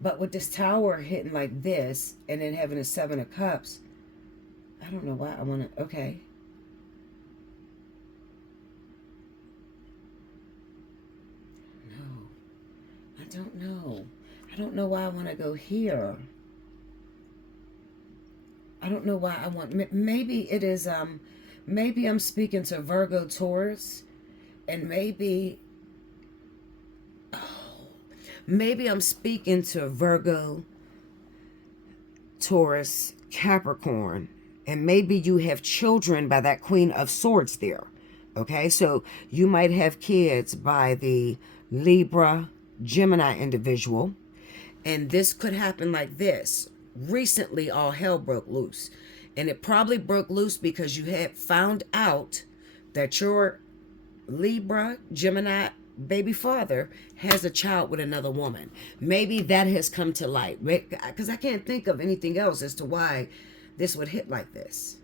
But with this tower hitting like this and then having a 7 of Cups, I don't know why I want to, okay. No, I don't know. I don't know why I want to go here. I don't know why I want, maybe it is, maybe I'm speaking to Virgo, Taurus, and maybe I'm speaking to Virgo, Taurus, Capricorn, and maybe you have children by that Queen of Swords there. Okay, so you might have kids by the Libra, Gemini individual, and this could happen like this. Recently, all hell broke loose, and it probably broke loose because you had found out that your Libra, Gemini baby father has a child with another woman. Maybe that has come to light, because I can't think of anything else as to why this would hit like this.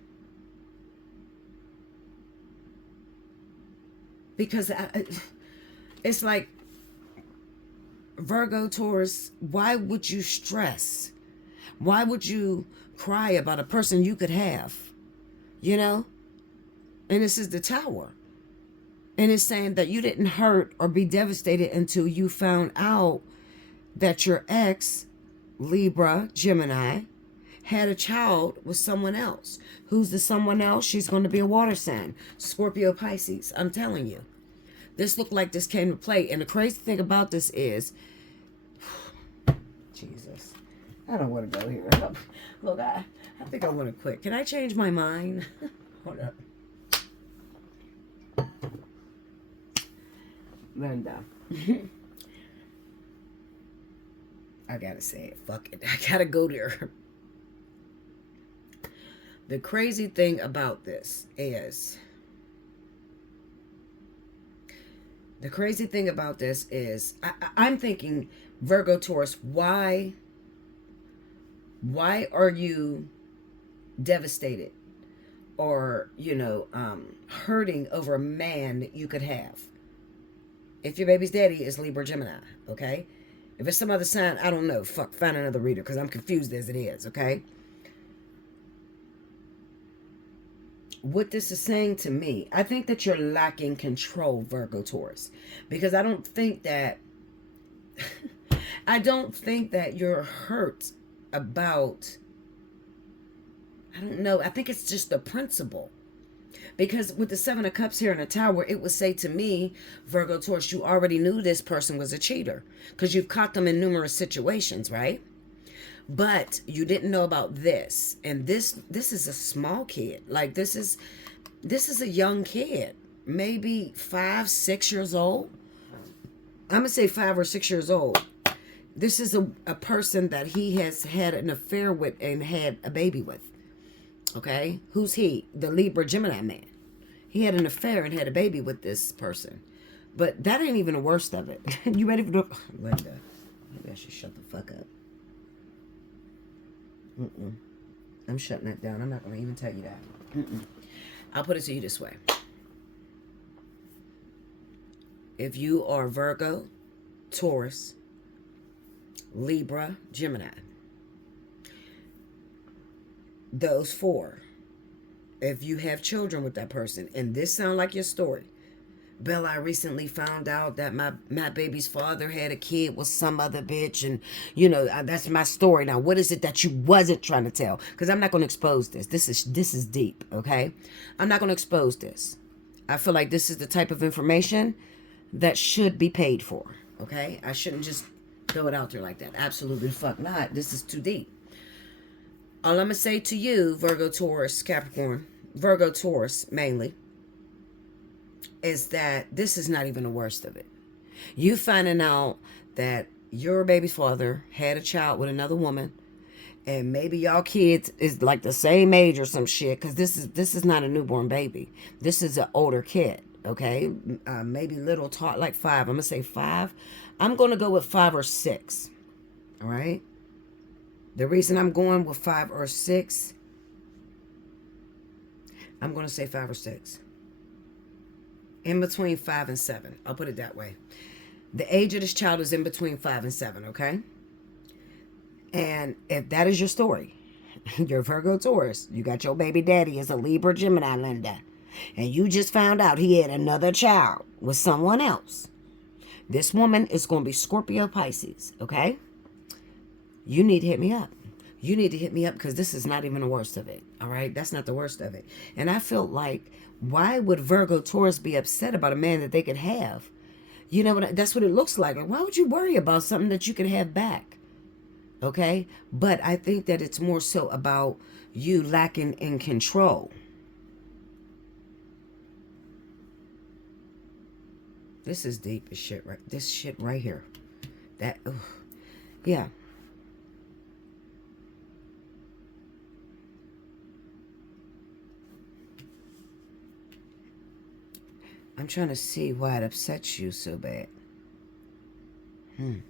Because it's like, Virgo, Taurus, why would you stress? Why would you cry about a person you could have? You know? And this is the Tower. And it's saying that you didn't hurt or be devastated until you found out that your ex, Libra, Gemini, had a child with someone else. Who's the someone else? She's going to be a water sign. Scorpio, Pisces. I'm telling you. This looked like this came to play. And the crazy thing about this is, Jesus, I don't want to go here. Look, I think I want to quit. Can I change my mind? Hold up. Linda. I gotta say it. Fuck it. I gotta go there. The crazy thing about this is, I'm thinking, Virgo, Taurus, why are you devastated? or, you know, hurting over a man that you could have. If your baby's daddy is Libra Gemini, okay? If it's some other sign, I don't know. Fuck, find another reader because I'm confused as it is, okay? What this is saying to me, I think that you're lacking control, Virgo Taurus, because I don't think that you're hurt about, I don't know, I think it's just the principle. Because with the Seven of Cups here in the Tower, it would say to me, Virgo Taurus, you already knew this person was a cheater because you've caught them in numerous situations, right? But you didn't know about this. And this is a small kid. Like this is a young kid, maybe 5, 6 years old. I'm gonna say 5 or 6 years old. This is a person that he has had an affair with and had a baby with. Okay, who's he? The Libra Gemini man. He had an affair and had a baby with this person. But that ain't even the worst of it. You ready for the... Linda, maybe I should shut the fuck up. I'm shutting that down. I'm not going to even tell you that. I'll put it to you this way. If you are Virgo, Taurus, Libra, Gemini, those 4, if you have children with that person, and this sound like your story, Bella, I recently found out that my baby's father had a kid with some other bitch, and you know that's my story. Now, what is it that you wasn't trying to tell? Because I'm not going to expose this. This is deep, okay? I'm not going to expose this. I feel like this is the type of information that should be paid for, okay? I shouldn't just throw it out there like that. Absolutely the fuck not. This is too deep. All I'm going to say to you, Virgo, Taurus, Capricorn, Virgo, Taurus mainly, is that this is not even the worst of it. You finding out that your baby's father had a child with another woman, and maybe y'all kids is like the same age or some shit, because this is not a newborn baby. This is an older kid, okay? Maybe little taught like 5. I'm going to say 5. I'm going to go with 5 or 6, all right? The reason I'm going with 5 or 6, I'm going to say 5 or 6. In between 5 and 7. I'll put it that way. The age of this child is in between 5 and 7, okay? And if that is your story, you're Virgo Taurus, you got your baby daddy as a Libra Gemini, Linda, and you just found out he had another child with someone else. This woman is going to be Scorpio Pisces, okay? You need to hit me up. You need to hit me up because this is not even the worst of it. All right? That's not the worst of it. And I feel like, why would Virgo Taurus be upset about a man that they could have? You know what? That's what it looks like. Why would you worry about something that you could have back? Okay? But I think that it's more so about you lacking in control. This is deep as shit, right? This shit right here. That, yeah. I'm trying to see why it upsets you so bad. You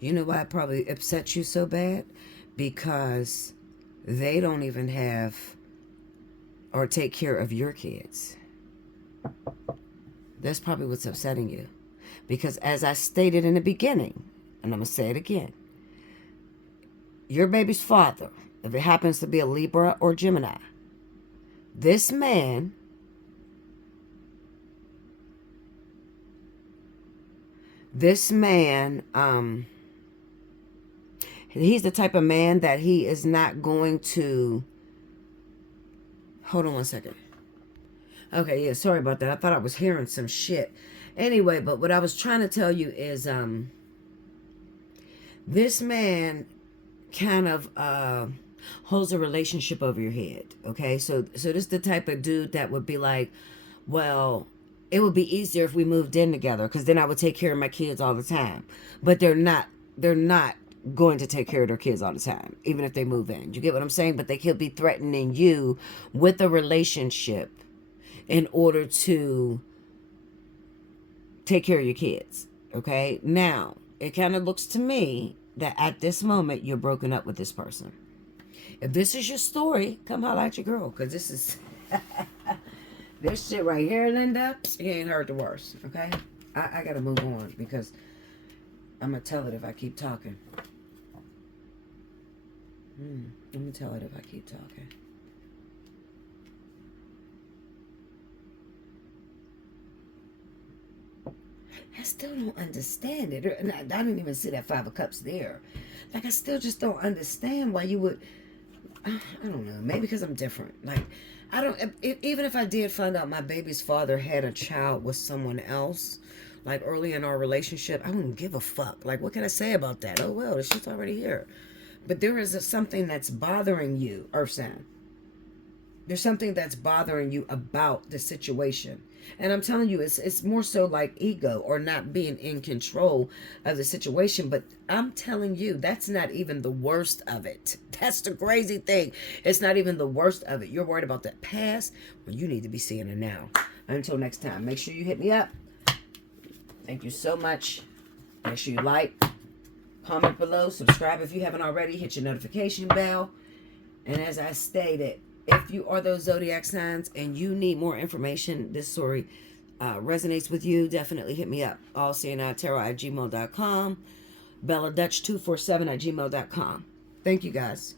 know why it probably upsets you so bad? Because they don't even have or take care of your kids. That's probably what's upsetting you. Because as I stated in the beginning, and I'm going to say it again, your baby's father, if it happens to be a Libra or Gemini, this man he's the type of man that he is not going to, hold on one second. Okay, yeah, sorry about that. I thought I was hearing some shit. Anyway, but what I was trying to tell you is, this man kind of holds a relationship over your head, okay? So this is the type of dude that would be like, well, it would be easier if we moved in together because then I would take care of my kids all the time. But they're not going to take care of their kids all the time, even if they move in. You get what I'm saying? But they could be threatening you with a relationship in order to take care of your kids, okay? Now, it kind of looks to me that at this moment, you're broken up with this person. If this is your story, come holler at your girl, because this is this shit right here, Linda. You ain't heard the worst. Okay, I gotta move on because I'm gonna tell it if I keep talking. I'm gonna tell it if I keep talking. I still don't understand it. And I didn't even see that Five of Cups there. Like, I still just don't understand why you would. I don't know. Maybe because I'm different. Like, I don't. Even if I did find out my baby's father had a child with someone else, like early in our relationship, I wouldn't give a fuck. Like, what can I say about that? Oh well, the shit's already here. But there is something that's bothering you, Earth Sign. There's something that's bothering you about the situation. And I'm telling you, it's more so like ego or not being in control of the situation. But I'm telling you, that's not even the worst of it. That's the crazy thing. It's not even the worst of it. You're worried about that past when you need to be seeing it now. Until next time, make sure you hit me up. Thank you so much. Make sure you like, comment below, subscribe if you haven't already, hit your notification bell. And as I stated, if you are those zodiac signs and you need more information, this story resonates with you, definitely hit me up. Allseeingeyetarot@gmail.com. BellaDutch247@gmail.com. Thank you guys.